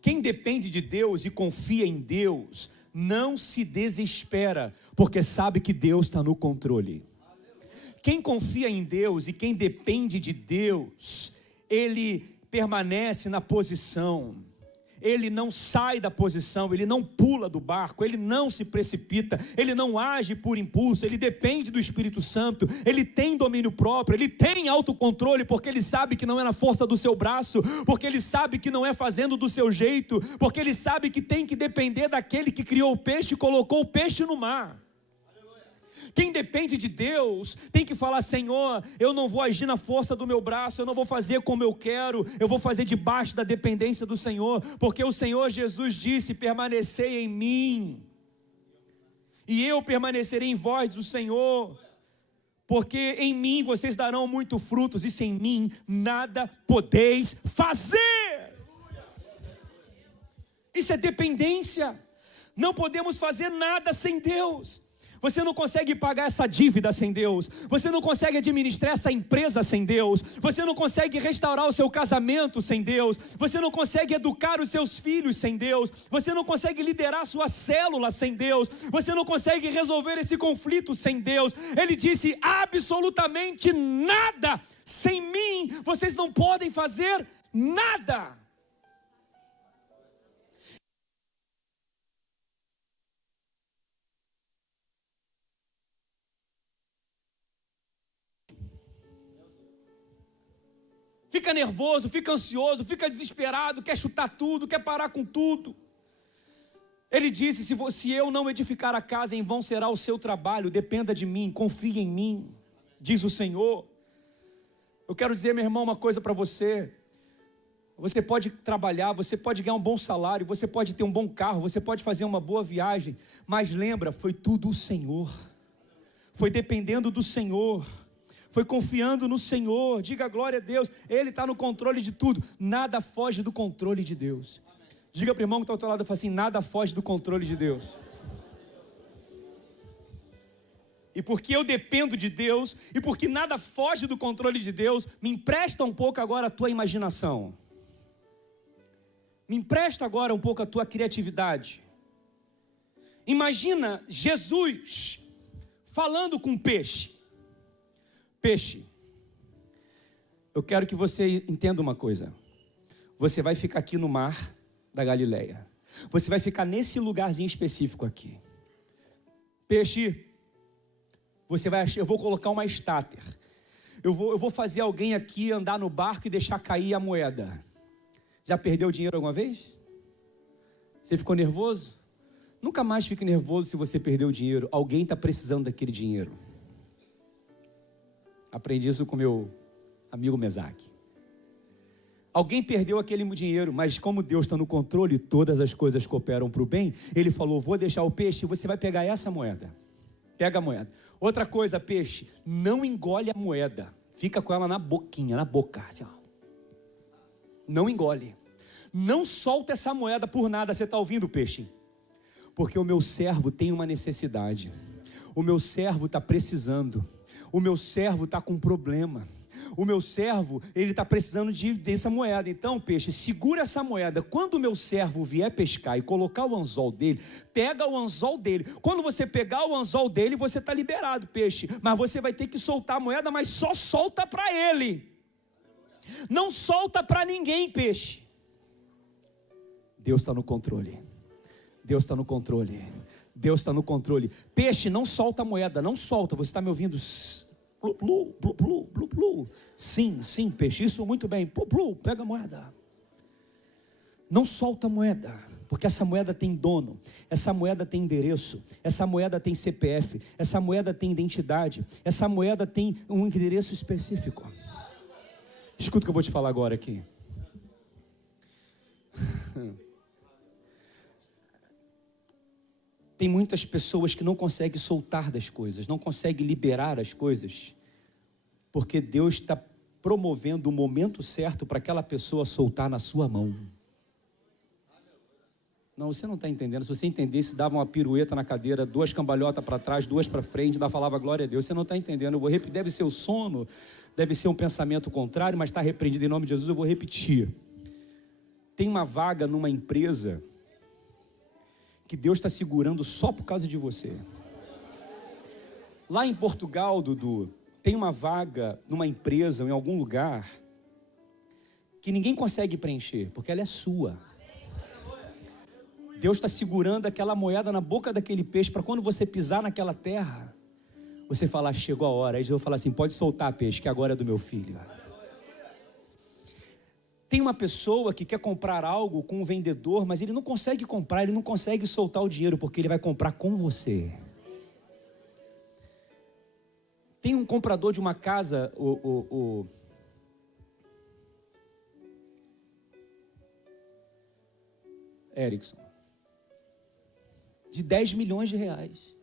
Quem depende de Deus e confia em Deus, não se desespera, porque sabe que Deus está no controle. Quem confia em Deus e quem depende de Deus, ele permanece na posição, ele não sai da posição, ele não pula do barco, ele não se precipita, ele não age por impulso, ele depende do Espírito Santo, ele tem domínio próprio, ele tem autocontrole, porque ele sabe que não é na força do seu braço, porque ele sabe que não é fazendo do seu jeito, porque ele sabe que tem que depender daquele que criou o peixe e colocou o peixe no mar. Quem depende de Deus tem que falar: Senhor, eu não vou agir na força do meu braço, eu não vou fazer como eu quero, eu vou fazer debaixo da dependência do Senhor, porque o Senhor Jesus disse: permanecei em mim, e eu permanecerei em vós, diz o Senhor, porque em mim vocês darão muitos frutos, e sem mim nada podeis fazer. Isso é dependência, não podemos fazer nada sem Deus. Você não consegue pagar essa dívida sem Deus, você não consegue administrar essa empresa sem Deus, você não consegue restaurar o seu casamento sem Deus, você não consegue educar os seus filhos sem Deus, você não consegue liderar a sua célula sem Deus, você não consegue resolver esse conflito sem Deus. Ele disse: absolutamente nada, sem mim vocês não podem fazer nada. Fica nervoso, fica ansioso, fica desesperado, quer chutar tudo, quer parar com tudo. Ele disse: se eu não edificar a casa, em vão será o seu trabalho, dependa de mim, confie em mim, diz o Senhor. Eu quero dizer, meu irmão, uma coisa para você. Você pode trabalhar, você pode ganhar um bom salário, você pode ter um bom carro, você pode fazer uma boa viagem, mas lembra, foi tudo o Senhor, foi dependendo do Senhor, foi confiando no Senhor. Diga glória a Deus, Ele está no controle de tudo, nada foge do controle de Deus. Diga para o irmão que está ao teu lado e fala assim: nada foge do controle de Deus. E porque eu dependo de Deus, e porque nada foge do controle de Deus, me empresta um pouco agora a tua imaginação, me empresta agora um pouco a tua criatividade. Imagina Jesus falando com peixe. Peixe, eu quero que você entenda uma coisa. Você vai ficar aqui no mar da Galileia, você vai ficar nesse lugarzinho específico aqui. Peixe, eu vou colocar uma estáter, eu vou fazer alguém aqui andar no barco e deixar cair a moeda. Já perdeu dinheiro alguma vez? Você ficou nervoso? Nunca mais fique nervoso se você perdeu dinheiro. Alguém está precisando daquele dinheiro. Aprendi isso com meu amigo Mesaque. Alguém perdeu aquele dinheiro, mas como Deus está no controle, todas as coisas cooperam para o bem. Ele falou: vou deixar o peixe, você vai pegar essa moeda. Pega a moeda. Outra coisa, peixe, não engole a moeda. Fica com ela na boquinha, na boca, assim, ó. Não engole. Não solta essa moeda por nada. Você está ouvindo, peixe? Porque o meu servo tem uma necessidade. O meu servo está precisando. O meu servo está com problema. O meu servo, ele está precisando dessa moeda. Então, peixe, segura essa moeda. Quando o meu servo vier pescar e colocar o anzol dele, pega o anzol dele. Quando você pegar o anzol dele, você está liberado, peixe. Mas você vai ter que soltar a moeda, mas só solta para ele. Não solta para ninguém, peixe. Deus está no controle. Deus está no controle. Deus está no controle. Peixe, não solta a moeda, não solta. Você está me ouvindo? Blu, blu, blu, blu, blu, blu. Sim, sim, peixe, isso muito bem. Blu, blu, pega a moeda. Não solta a moeda, porque essa moeda tem dono, essa moeda tem endereço, essa moeda tem CPF, essa moeda tem identidade, essa moeda tem um endereço específico. Escuta o que eu vou te falar agora aqui. Tem muitas pessoas que não conseguem soltar das coisas, não conseguem liberar as coisas, porque Deus está promovendo o momento certo para aquela pessoa soltar na sua mão. Não, você não está entendendo. Se você entendesse, dava uma pirueta na cadeira, 2 cambalhotas para trás, 2 para frente, ainda falava glória a Deus. Você não está entendendo. Eu vou repetir. Deve ser o sono, deve ser um pensamento contrário, mas está repreendido em nome de Jesus. Eu vou repetir. Tem uma vaga numa empresa que Deus está segurando só por causa de você. Lá em Portugal, Dudu, tem uma vaga numa empresa, em algum lugar, que ninguém consegue preencher, porque ela é sua. Deus está segurando aquela moeda na boca daquele peixe, para quando você pisar naquela terra, você falar, chegou a hora. Aí eu vou falar assim, pode soltar, peixe, que agora é do meu filho. Tem uma pessoa que quer comprar algo com um vendedor, mas ele não consegue comprar, ele não consegue soltar o dinheiro, porque ele vai comprar com você. Tem um comprador de uma casa, o Erickson, de 10 milhões de reais.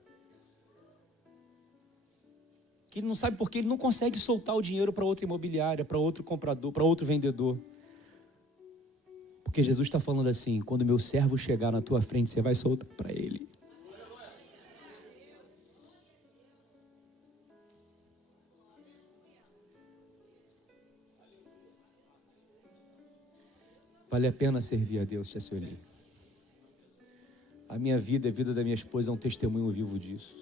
Que ele não sabe porque ele não consegue soltar o dinheiro para outra imobiliária, para outro comprador, para outro vendedor. Porque Jesus está falando assim, quando meu servo chegar na tua frente, você vai soltar para ele. Vale a pena servir a Deus, Tia Sueli. A minha vida e a vida da minha esposa é um testemunho vivo disso.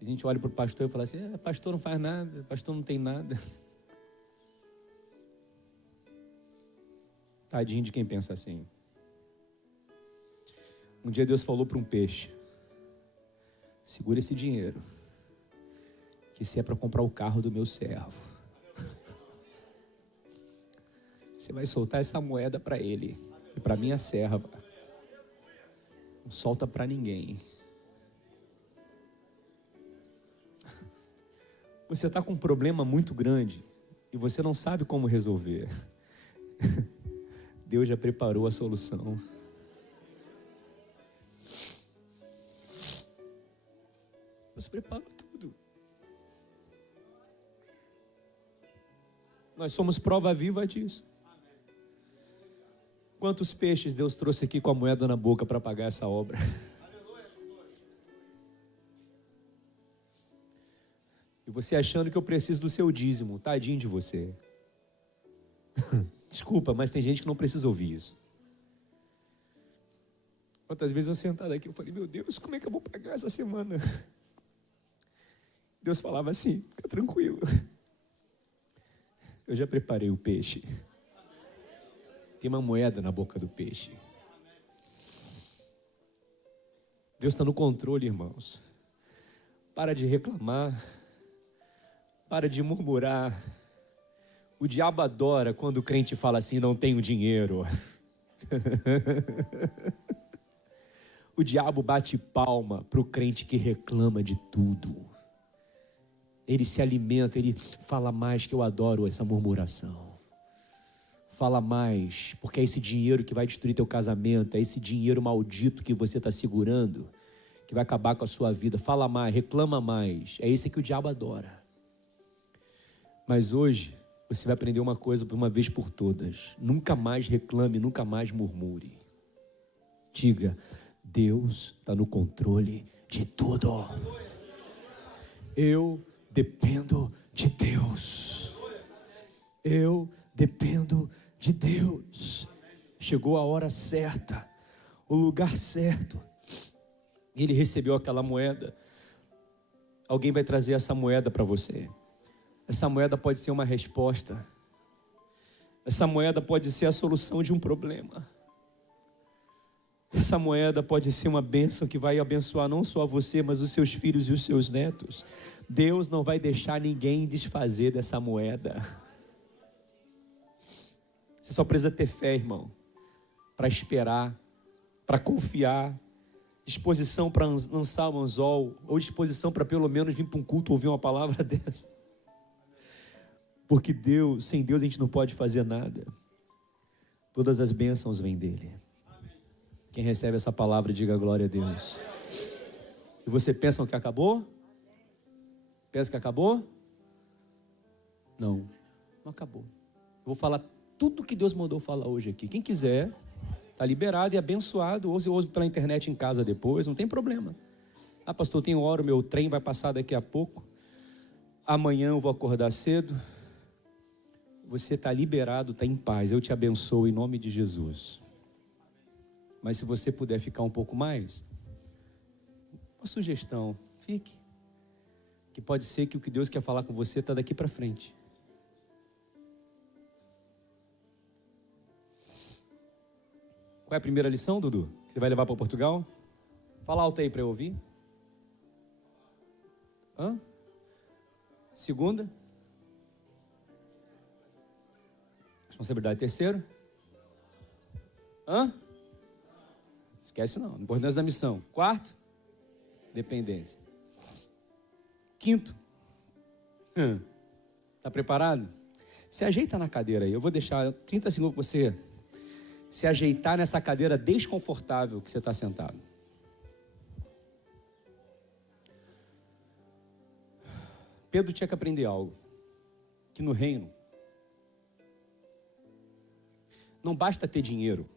A gente olha para o pastor e fala assim, pastor não faz nada, pastor não tem nada. Tadinho de quem pensa assim. Um dia Deus falou para um peixe, segura esse dinheiro, que se é para comprar o carro do meu servo, você vai soltar essa moeda para ele e para minha serva. Não solta para ninguém. Você está com um problema muito grande e você não sabe como resolver. Deus já preparou a solução. Deus preparou tudo. Nós somos prova viva disso. Quantos peixes Deus trouxe aqui com a moeda na boca para pagar essa obra? E você achando que eu preciso do seu dízimo, tadinho de você. Desculpa, mas tem gente que não precisa ouvir isso. Quantas vezes eu sentado aqui, eu falei, meu Deus, como é que eu vou pagar essa semana? Deus falava assim, fica tranquilo. Eu já preparei o peixe. Tem uma moeda na boca do peixe. Deus está no controle, irmãos. Para de reclamar. Para de murmurar. O diabo adora quando o crente fala assim, não tenho dinheiro. O diabo bate palma para o crente que reclama de tudo. Ele se alimenta, ele fala mais, que eu adoro essa murmuração. Fala mais, porque é esse dinheiro que vai destruir teu casamento, é esse dinheiro maldito que você está segurando, que vai acabar com a sua vida. Fala mais, reclama mais, é esse que o diabo adora. Mas hoje, você vai aprender uma coisa por uma vez por todas. Nunca mais reclame, nunca mais murmure. Diga, Deus está no controle de tudo. Eu dependo de Deus. Eu dependo de Deus. Chegou a hora certa, o lugar certo. Ele recebeu aquela moeda. Alguém vai trazer essa moeda para você. Essa moeda pode ser uma resposta. Essa moeda pode ser a solução de um problema. Essa moeda pode ser uma bênção que vai abençoar não só você, mas os seus filhos e os seus netos. Deus não vai deixar ninguém desfazer dessa moeda. Você só precisa ter fé, irmão, para esperar, para confiar, disposição para lançar o anzol, ou disposição para pelo menos vir para um culto ouvir uma palavra dessa. Porque Deus, sem Deus a gente não pode fazer nada. Todas as bênçãos vêm dele. Quem recebe essa palavra, diga glória a Deus. E você pensa que acabou? Pensa que acabou? Não, não acabou. Eu vou falar tudo que Deus mandou falar hoje aqui. Quem quiser, está liberado e abençoado. Ouve pela internet em casa depois, não tem problema. Ah, pastor, tem hora, o meu trem vai passar daqui a pouco. Amanhã eu vou acordar cedo. Você está liberado, está em paz. Eu te abençoo em nome de Jesus. Mas se você puder ficar um pouco mais, uma sugestão, fique. Que pode ser que o que Deus quer falar com você está daqui para frente. Qual é a primeira lição, Dudu? Que você vai levar para Portugal? Fala alto aí para eu ouvir. Hã? Segunda? Responsabilidade. Terceiro? Hã? Esquece não, importância da missão. Quarto? Dependência. Quinto? Está preparado? Se ajeita na cadeira aí. Eu vou deixar 30 segundos para você se ajeitar nessa cadeira desconfortável que você está sentado. Pedro tinha que aprender algo. Que no reino não basta ter dinheiro.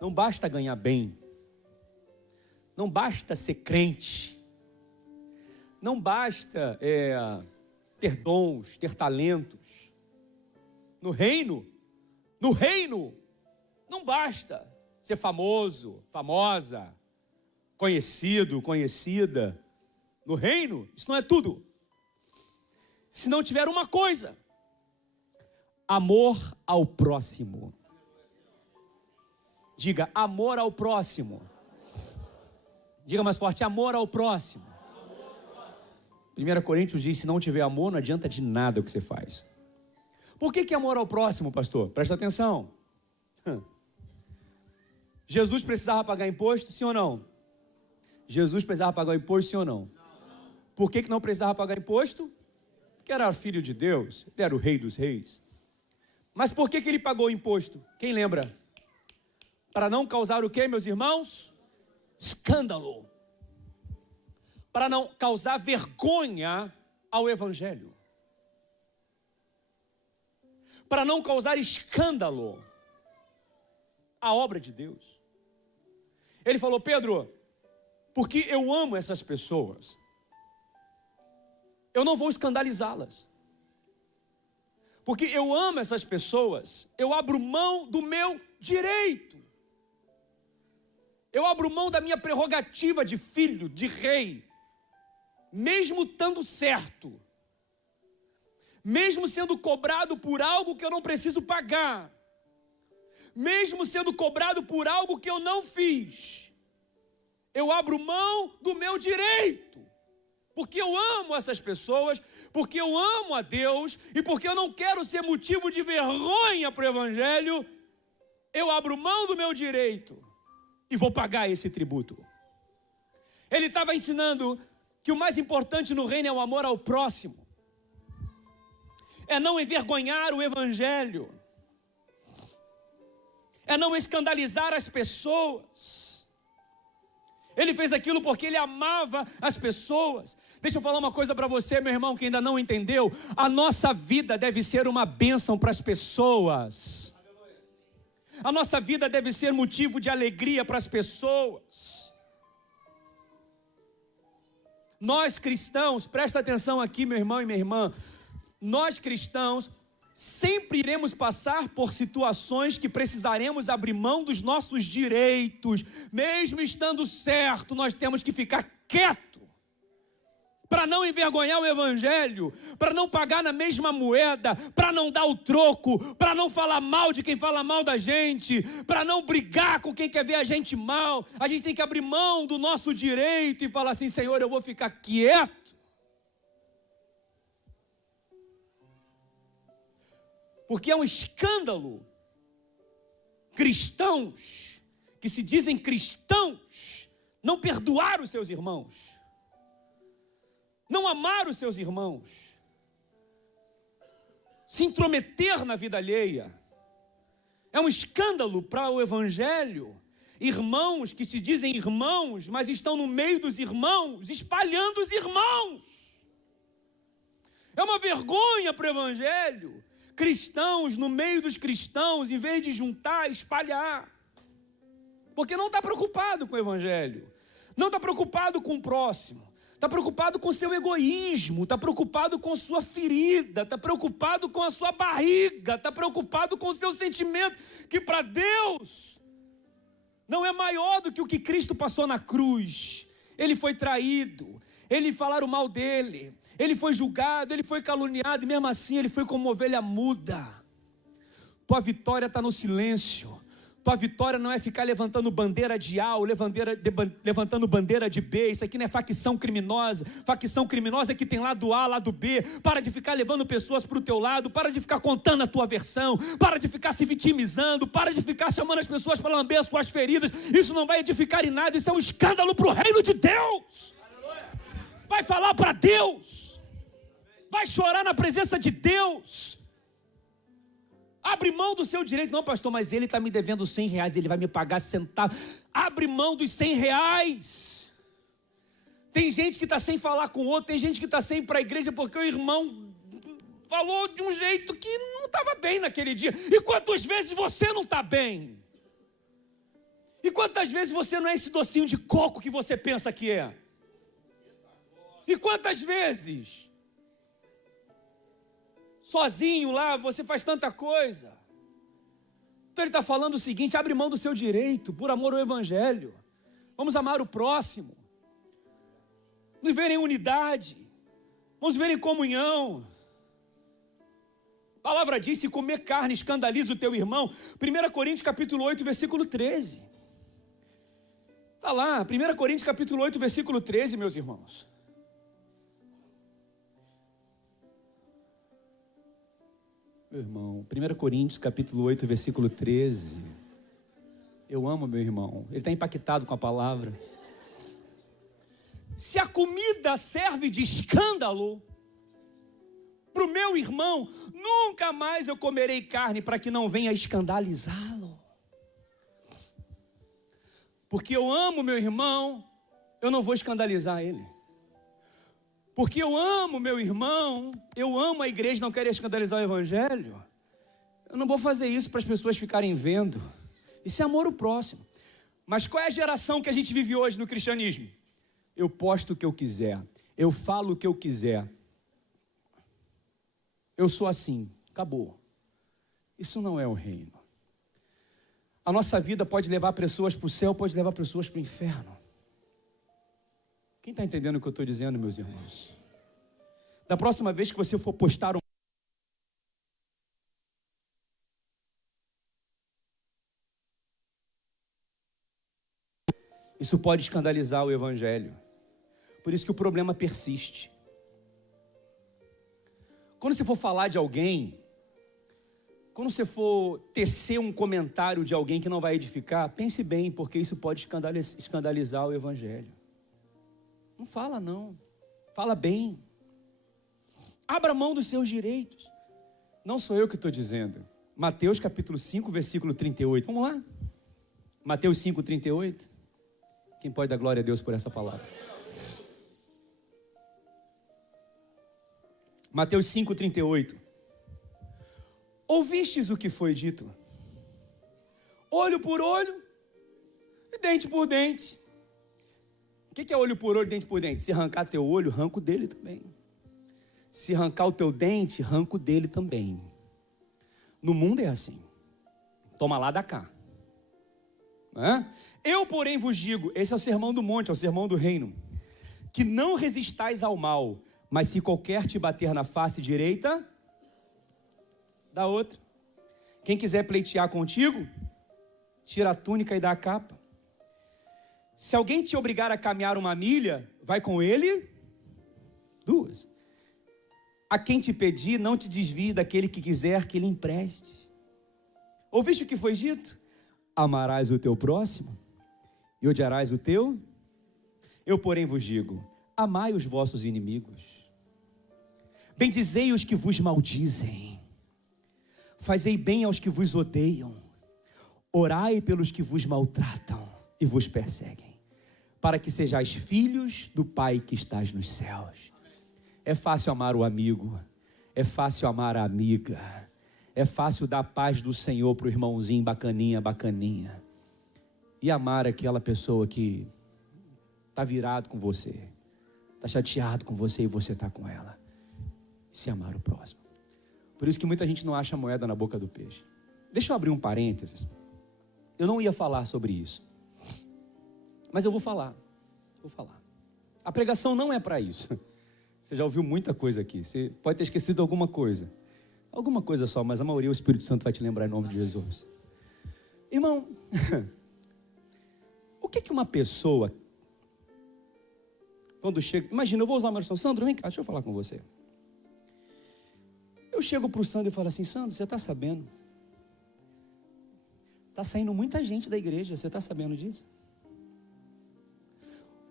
Não basta ganhar bem. Não basta ser crente. Não basta ter dons, ter talentos. No reino, não basta ser famoso, famosa, conhecido, conhecida. No reino, isso não é tudo. Se não tiver uma coisa, amor ao próximo. Diga, amor ao próximo. Diga mais forte, amor ao próximo. 1 Coríntios diz, se não tiver amor, não adianta de nada o que você faz. Por que amor ao próximo, pastor? Presta atenção. Jesus precisava pagar imposto, sim ou não? Jesus precisava pagar imposto, sim ou não? Por que não precisava pagar imposto? Porque era filho de Deus, ele era o rei dos reis. Mas por que ele pagou imposto? Quem lembra? Para não causar o quê, meus irmãos? Escândalo. Para não causar vergonha ao evangelho. Para não causar escândalo à obra de Deus. Ele falou, Pedro, porque eu amo essas pessoas, eu não vou escandalizá-las. Porque eu amo essas pessoas, eu abro mão do meu direito. Eu abro mão da minha prerrogativa de filho, de rei. Mesmo estando certo. Mesmo sendo cobrado por algo que eu não preciso pagar. Mesmo sendo cobrado por algo que eu não fiz. Eu abro mão do meu direito. Porque eu amo essas pessoas, porque eu amo a Deus e porque eu não quero ser motivo de vergonha para o evangelho, eu abro mão do meu direito e vou pagar esse tributo. Ele estava ensinando que o mais importante no reino é o amor ao próximo, é não envergonhar o evangelho, é não escandalizar as pessoas. Ele fez aquilo porque ele amava as pessoas. Deixa eu falar uma coisa para você, meu irmão, que ainda não entendeu. A nossa vida deve ser uma bênção para as pessoas. A nossa vida deve ser motivo de alegria para as pessoas. Nós cristãos, presta atenção aqui, meu irmão e minha irmã. Nós cristãos sempre iremos passar por situações que precisaremos abrir mão dos nossos direitos. Mesmo estando certo, nós temos que ficar quieto, para não envergonhar o evangelho, para não pagar na mesma moeda, para não dar o troco, para não falar mal de quem fala mal da gente, para não brigar com quem quer ver a gente mal. A gente tem que abrir mão do nosso direito e falar assim, Senhor, eu vou ficar quieto. Porque é um escândalo cristãos que se dizem cristãos não perdoar os seus irmãos, não amar os seus irmãos, se intrometer na vida alheia. É um escândalo para o evangelho. Irmãos que se dizem irmãos, mas estão no meio dos irmãos, espalhando os irmãos. É uma vergonha para o evangelho. cristãos no meio dos cristãos, em vez de juntar, espalhar. Porque não está preocupado com o evangelho, não está preocupado com o próximo, está preocupado com o seu egoísmo, está preocupado com a sua ferida, está preocupado com a sua barriga, está preocupado com o seu sentimento, que para Deus não é maior do que o que Cristo passou na cruz. Ele foi traído, ele falaram mal dele, ele foi julgado, ele foi caluniado, e mesmo assim ele foi como uma ovelha muda. Tua vitória está no silêncio. Tua vitória não é ficar levantando bandeira de A ou levantando bandeira de B. Isso aqui não é facção criminosa. Facção criminosa é que tem lado A, lado B. Para de ficar levando pessoas para o teu lado. Para de ficar contando a tua versão. Para de ficar se vitimizando. Para de ficar chamando as pessoas para lamber as suas feridas. Isso não vai edificar em nada. Isso é um escândalo para o reino de Deus. Vai falar para Deus. Vai chorar na presença de Deus. Abre mão do seu direito. Não, pastor, mas ele está me devendo R$100, ele vai me pagar centavos. Abre mão dos R$100. Tem gente que está sem falar com o outro, tem gente que está sem ir para a igreja porque o irmão falou de um jeito que não estava bem naquele dia. E quantas vezes você não está bem? E quantas vezes você não é esse docinho de coco que você pensa que é? E quantas vezes sozinho lá, você faz tanta coisa. Então ele está falando o seguinte: abre mão do seu direito, por amor ao evangelho. Vamos amar o próximo. Vamos viver em unidade. Vamos viver em comunhão. A palavra diz: se comer carne escandaliza o teu irmão. 1 Coríntios capítulo 8, versículo 13. Está lá, 1 Coríntios capítulo 8, versículo 13, meus irmãos. Meu irmão, 1 Coríntios capítulo 8, versículo 13. Eu amo meu irmão, ele está impactado com a palavra. Se a comida serve de escândalo para o meu irmão, nunca mais eu comerei carne para que não venha escandalizá-lo. Porque eu amo meu irmão, eu não vou escandalizar ele. Porque eu amo meu irmão, eu amo a igreja, não quero escandalizar o evangelho. Eu não vou fazer isso para as pessoas ficarem vendo. Isso é amor ao próximo. Mas qual é a geração que a gente vive hoje no cristianismo? Eu posto o que eu quiser, eu falo o que eu quiser. Eu sou assim, acabou. Isso não é o reino. A nossa vida pode levar pessoas para o céu, pode levar pessoas para o inferno. Quem está entendendo o que eu estou dizendo, meus irmãos? Da próxima vez que você for postar isso pode escandalizar o evangelho. Por isso que o problema persiste. Quando você for falar de alguém, quando você for tecer um comentário de alguém que não vai edificar, pense bem, porque isso pode escandalizar o evangelho. Não fala não, fala bem. Abra mão dos seus direitos. Não sou eu que estou dizendo. Mateus capítulo 5, versículo 38. Vamos lá? Mateus 5, 38. Quem pode dar glória a Deus por essa palavra? Mateus 5, 38. Ouvistes o que foi dito? Olho por olho e dente por dente. O que é olho por olho e dente por dente? Se arrancar teu olho, arranca o dele também. Se arrancar o teu dente, arranca o dele também. No mundo é assim. Toma lá, dá cá. Eu, porém, vos digo, esse é o sermão do monte, é o sermão do reino, que não resistais ao mal, mas se qualquer te bater na face direita, dá outra. Quem quiser pleitear contigo, tira a túnica e dá a capa. Se alguém te obrigar a caminhar 1 milha, vai com ele 2. A quem te pedir, não te desvie daquele que quiser que lhe empreste. Ouviste o que foi dito? Amarás o teu próximo e odiarás o teu. Eu, porém, vos digo, amai os vossos inimigos. Bendizei os que vos maldizem. Fazei bem aos que vos odeiam. Orai pelos que vos maltratam e vos perseguem, para que sejais filhos do Pai que estás nos céus. É fácil amar o amigo, é fácil amar a amiga, É fácil dar a paz do Senhor para o irmãozinho bacaninha, bacaninha. E amar aquela pessoa que está virado com você, está chateado com você e você está com ela. E se amar o próximo. Por isso que muita gente não acha moeda na boca do peixe. Deixa eu abrir um parênteses. Eu não ia falar sobre isso, mas eu vou falar. A pregação não é para isso. Você já ouviu muita coisa aqui. Você pode ter esquecido alguma coisa só, mas a maioria o Espírito Santo vai te lembrar em nome de Jesus. Irmão, o que uma pessoa, quando chega... Imagina, eu vou usar uma expressão. Sandro, vem cá, deixa eu falar com você. Eu chego para o Sandro e falo assim: Sandro, você está sabendo? Está saindo muita gente da igreja, você está sabendo disso?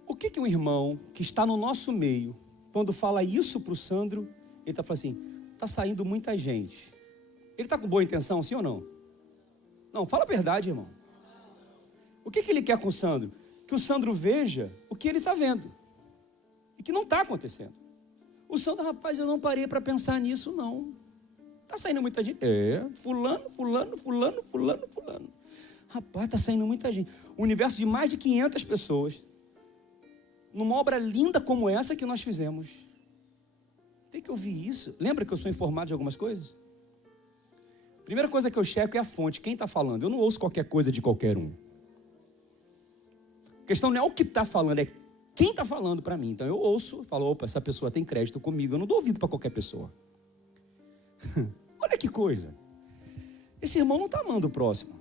O que um irmão que está no nosso meio, quando fala isso para o Sandro, ele está falando assim: está saindo muita gente. Ele está com boa intenção, sim ou não? Não, fala a verdade, irmão. O que ele quer com o Sandro? Que o Sandro veja o que ele está vendo e que não está acontecendo. O Sandro: rapaz, eu não parei para pensar nisso, não. Está saindo muita gente. Fulano. Rapaz, está saindo muita gente. Um universo de mais de 500 pessoas, numa obra linda como essa que nós fizemos. Tem que ouvir isso. Lembra que eu sou informado de algumas coisas? Primeira coisa que eu checo é a fonte. Quem está falando? Eu não ouço qualquer coisa de qualquer um. A questão não é o que está falando, é quem está falando para mim. Então eu ouço, falo: opa, essa pessoa tem crédito comigo. Eu não dou ouvido para qualquer pessoa. Olha que coisa. Esse irmão não está amando o próximo,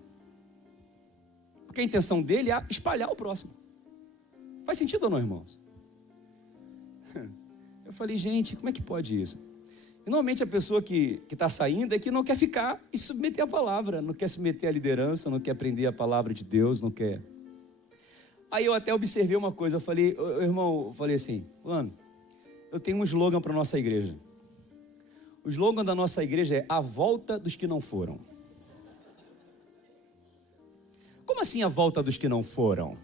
porque a intenção dele é espalhar o próximo. Faz sentido ou não, irmãos? Eu falei: gente, como é que pode isso? E normalmente a pessoa que está saindo é que não quer ficar e submeter a palavra, não quer submeter a liderança, não quer aprender a palavra de Deus, não quer. Aí eu até observei uma coisa. Eu falei: irmão, eu falei assim: mano, eu tenho um slogan para a nossa igreja. O slogan da nossa igreja é: a volta dos que não foram. Como assim a volta dos que não foram?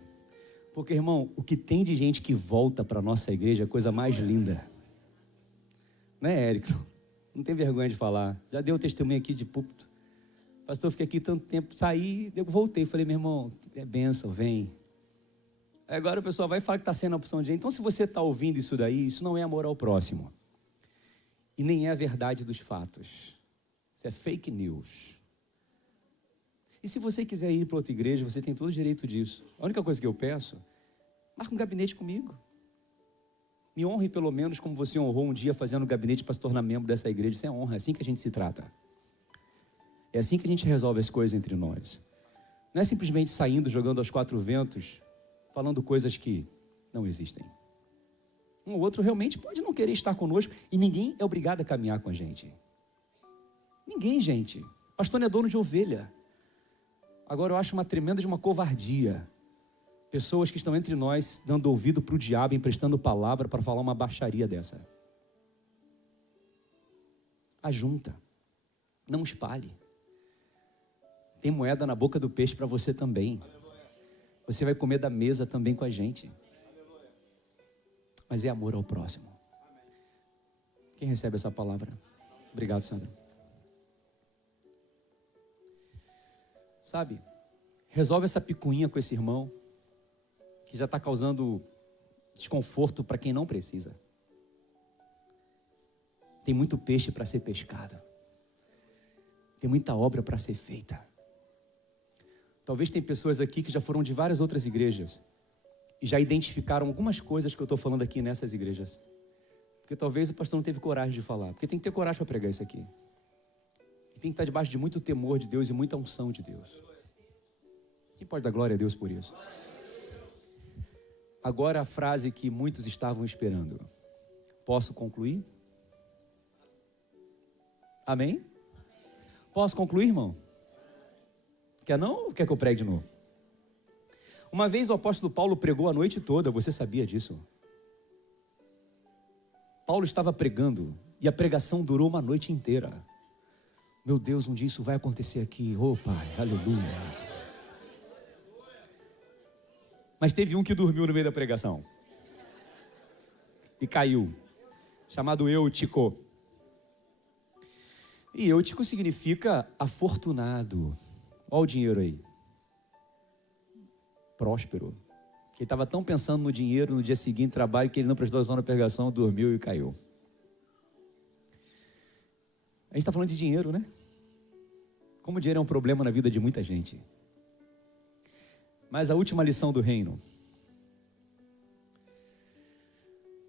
Porque, irmão, o que tem de gente que volta para a nossa igreja é a coisa mais linda. Né, Erickson? Não tem vergonha de falar. Já deu testemunho aqui de púlpito. Pastor, eu fiquei aqui tanto tempo, saí, eu voltei. Falei: meu irmão, é bênção, vem. Aí agora o pessoal vai falar que está sendo a opção de gente. Então, se você está ouvindo isso daí, isso não é amor ao próximo. E nem é a verdade dos fatos. Isso é fake news. E se você quiser ir para outra igreja, você tem todo o direito disso. A única coisa que eu peço: marca um gabinete comigo. Me honre pelo menos como você honrou um dia fazendo um gabinete para se tornar membro dessa igreja. Isso é honra, é assim que a gente se trata. É assim que a gente resolve as coisas entre nós. Não é simplesmente saindo, jogando aos quatro ventos, falando coisas que não existem. Um ou outro realmente pode não querer estar conosco e ninguém é obrigado a caminhar com a gente. Ninguém, gente. Pastor não é dono de ovelha. Agora eu acho uma tremenda de uma covardia. Pessoas que estão entre nós dando ouvido para o diabo, emprestando palavra para falar uma baixaria dessa. Ajunta. Não espalhe. Tem moeda na boca do peixe para você também. Você vai comer da mesa também com a gente. Mas é amor ao próximo. Quem recebe essa palavra? Obrigado, Sandro. Sabe, resolve essa picuinha com esse irmão que já está causando desconforto para quem não precisa. Tem muito peixe para ser pescado. Tem muita obra para ser feita. Talvez tem pessoas aqui que já foram de várias outras igrejas e já identificaram algumas coisas que eu estou falando aqui nessas igrejas. Porque talvez o pastor não teve coragem de falar. Porque tem que ter coragem para pregar isso aqui. E tem que estar debaixo de muito temor de Deus e muita unção de Deus. Quem pode dar glória a Deus por isso? Agora a frase que muitos estavam esperando. Posso concluir? Amém? Posso concluir, irmão? Quer não ou quer que eu pregue de novo? Uma vez o apóstolo Paulo pregou a noite toda, você sabia disso? Paulo estava pregando e a pregação durou uma noite inteira. Meu Deus, um dia isso vai acontecer aqui. Oh, Pai, aleluia. Mas teve um que dormiu no meio da pregação e caiu, chamado Eutico. E eutico significa afortunado. Olha o dinheiro aí. Próspero. Que ele estava tão pensando no dinheiro no dia seguinte, trabalho, que ele não prestou atenção na pregação, dormiu e caiu. A gente está falando de dinheiro, né? Como o dinheiro é um problema na vida de muita gente. Mas a última lição do reino,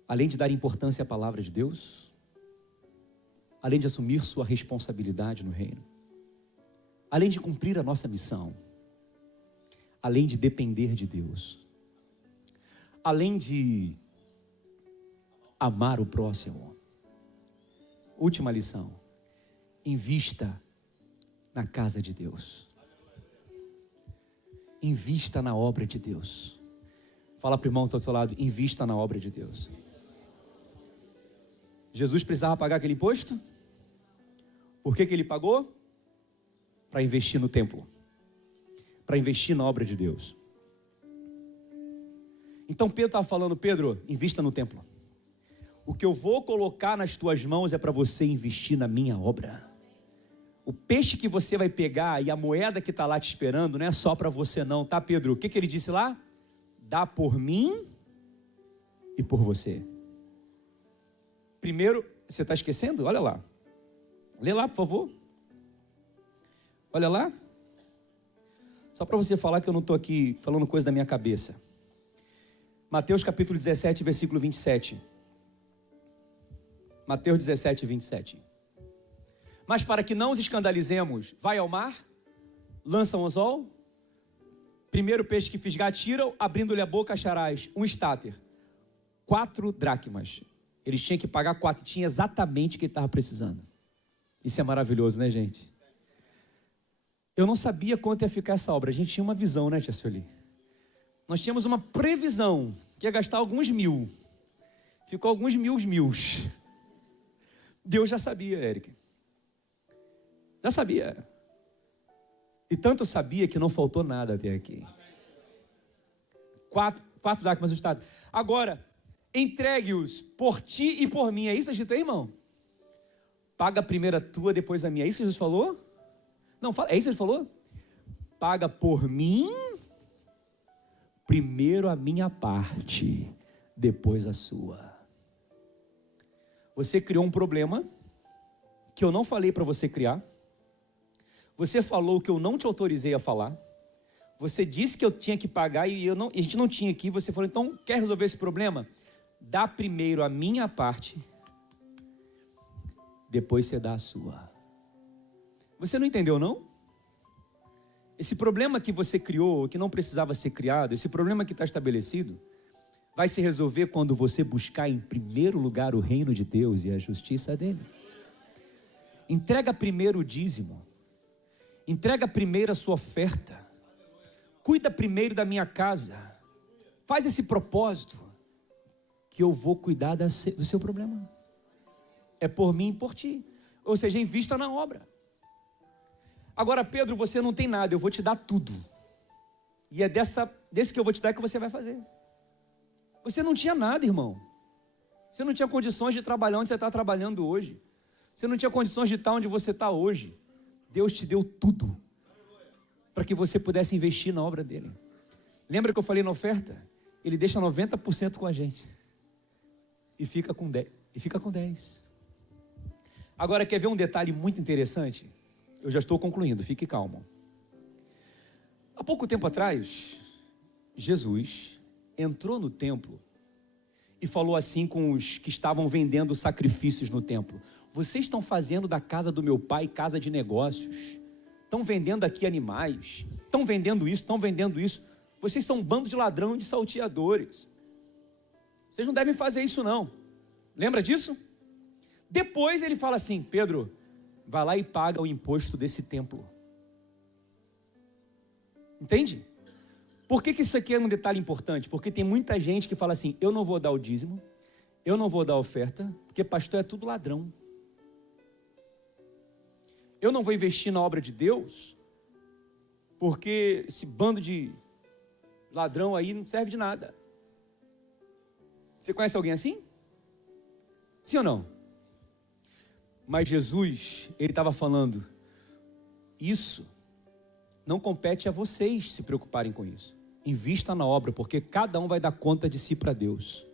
além de dar importância à palavra de Deus, além de assumir sua responsabilidade no reino, além de cumprir a nossa missão, além de depender de Deus, além de amar o próximo, última lição, invista na casa de Deus. Invista na obra de Deus. Fala para o irmão que está do seu lado, invista na obra de Deus. Jesus precisava pagar aquele imposto? Por que ele pagou? Para investir no templo. Para investir na obra de Deus. Então Pedro estava falando, Pedro, invista no templo. O que eu vou colocar nas tuas mãos é para você investir na minha obra. O peixe que você vai pegar e a moeda que está lá te esperando não é só para você não, tá, Pedro? O que ele disse lá? Dá por mim e por você. Primeiro, você está esquecendo? Olha lá. Lê lá, por favor. Olha lá. Só para você falar que eu não estou aqui falando coisa da minha cabeça. Mateus capítulo 17, versículo 27. Mateus 17, 27. Mas para que não os escandalizemos, vai ao mar, lança um anzol, primeiro peixe que fisgar, tira, abrindo-lhe a boca acharás um estáter, 4 dracmas. Eles tinham que pagar 4, tinha exatamente o que ele estava precisando. Isso é maravilhoso, né, gente? Eu não sabia quanto ia ficar essa obra, a gente tinha uma visão, né, tia Sueli? Nós tínhamos uma previsão, que ia gastar alguns mil, ficou alguns mil. Deus já sabia, Eric. Já sabia. E tanto sabia que não faltou nada até aqui. 4 dracmas do Estado. Agora, entregue-os por ti e por mim. É isso escrito aí, irmão? Paga primeiro a tua, depois a minha. É isso que Jesus falou? Não, fala. É isso que ele falou? Paga por mim, primeiro a minha parte, depois a sua. Você criou um problema que eu não falei para você criar. Você falou que eu não te autorizei a falar. Você disse que eu tinha que pagar e a gente não tinha aqui. Você falou, então, quer resolver esse problema? Dá primeiro a minha parte, depois você dá a sua. Você não entendeu, não? Esse problema que você criou, que não precisava ser criado, esse problema que está estabelecido, vai se resolver quando você buscar em primeiro lugar o reino de Deus e a justiça dele. Entrega primeiro o dízimo. Entrega primeiro a sua oferta. Cuida primeiro da minha casa. Faz esse propósito, que eu vou cuidar do seu problema. É por mim e por ti. Ou seja, invista na obra. Agora, Pedro, você não tem nada, eu vou te dar tudo. E é desse que eu vou te dar que você vai fazer. Você não tinha nada, irmão. Você não tinha condições de trabalhar onde você está trabalhando hoje. Você não tinha condições de estar onde você está hoje. Deus te deu tudo para que você pudesse investir na obra dele. Lembra que eu falei na oferta? Ele deixa 90% com a gente e fica com 10. Agora, quer ver um detalhe muito interessante? Eu já estou concluindo, fique calmo. Há pouco tempo atrás, Jesus entrou no templo e falou assim com os que estavam vendendo sacrifícios no templo: vocês estão fazendo da casa do meu pai casa de negócios, estão vendendo aqui animais, estão vendendo isso, vocês são um bando de ladrão e de salteadores, vocês não devem fazer isso não. Lembra disso? Depois ele fala assim: Pedro, vai lá e paga o imposto desse templo. Entende? Por que isso aqui é um detalhe importante? Porque tem muita gente que fala assim: eu não vou dar o dízimo, eu não vou dar a oferta, porque pastor é tudo ladrão. Eu não vou investir na obra de Deus, porque esse bando de ladrão aí não serve de nada. Você conhece alguém assim? Sim ou não? Mas Jesus, ele estava falando, isso não compete a vocês se preocuparem com isso. Invista na obra, porque cada um vai dar conta de si para Deus.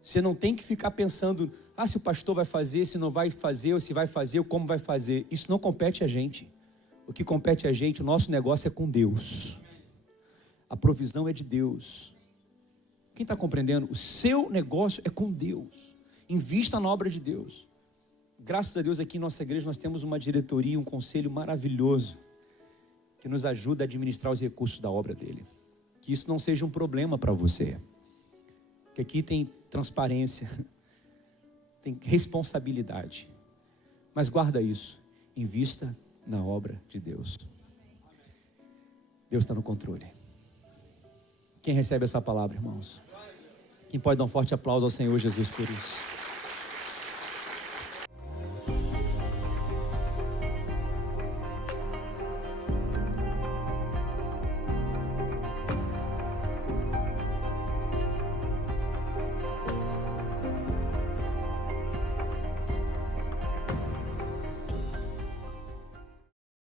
Você não tem que ficar pensando, se o pastor vai fazer, se não vai fazer, ou se vai fazer, ou como vai fazer. Isso não compete a gente. O que compete a gente, o nosso negócio é com Deus. A provisão é de Deus. Quem está compreendendo? O seu negócio é com Deus. Invista na obra de Deus. Graças a Deus aqui em nossa igreja nós temos uma diretoria, um conselho maravilhoso que nos ajuda a administrar os recursos da obra dele. Que isso não seja um problema para você. Que aqui tem transparência, tem responsabilidade. Mas guarda isso, invista na obra de Deus. Deus está no controle. Quem recebe essa palavra, irmãos? Quem pode dar um forte aplauso ao Senhor Jesus por isso?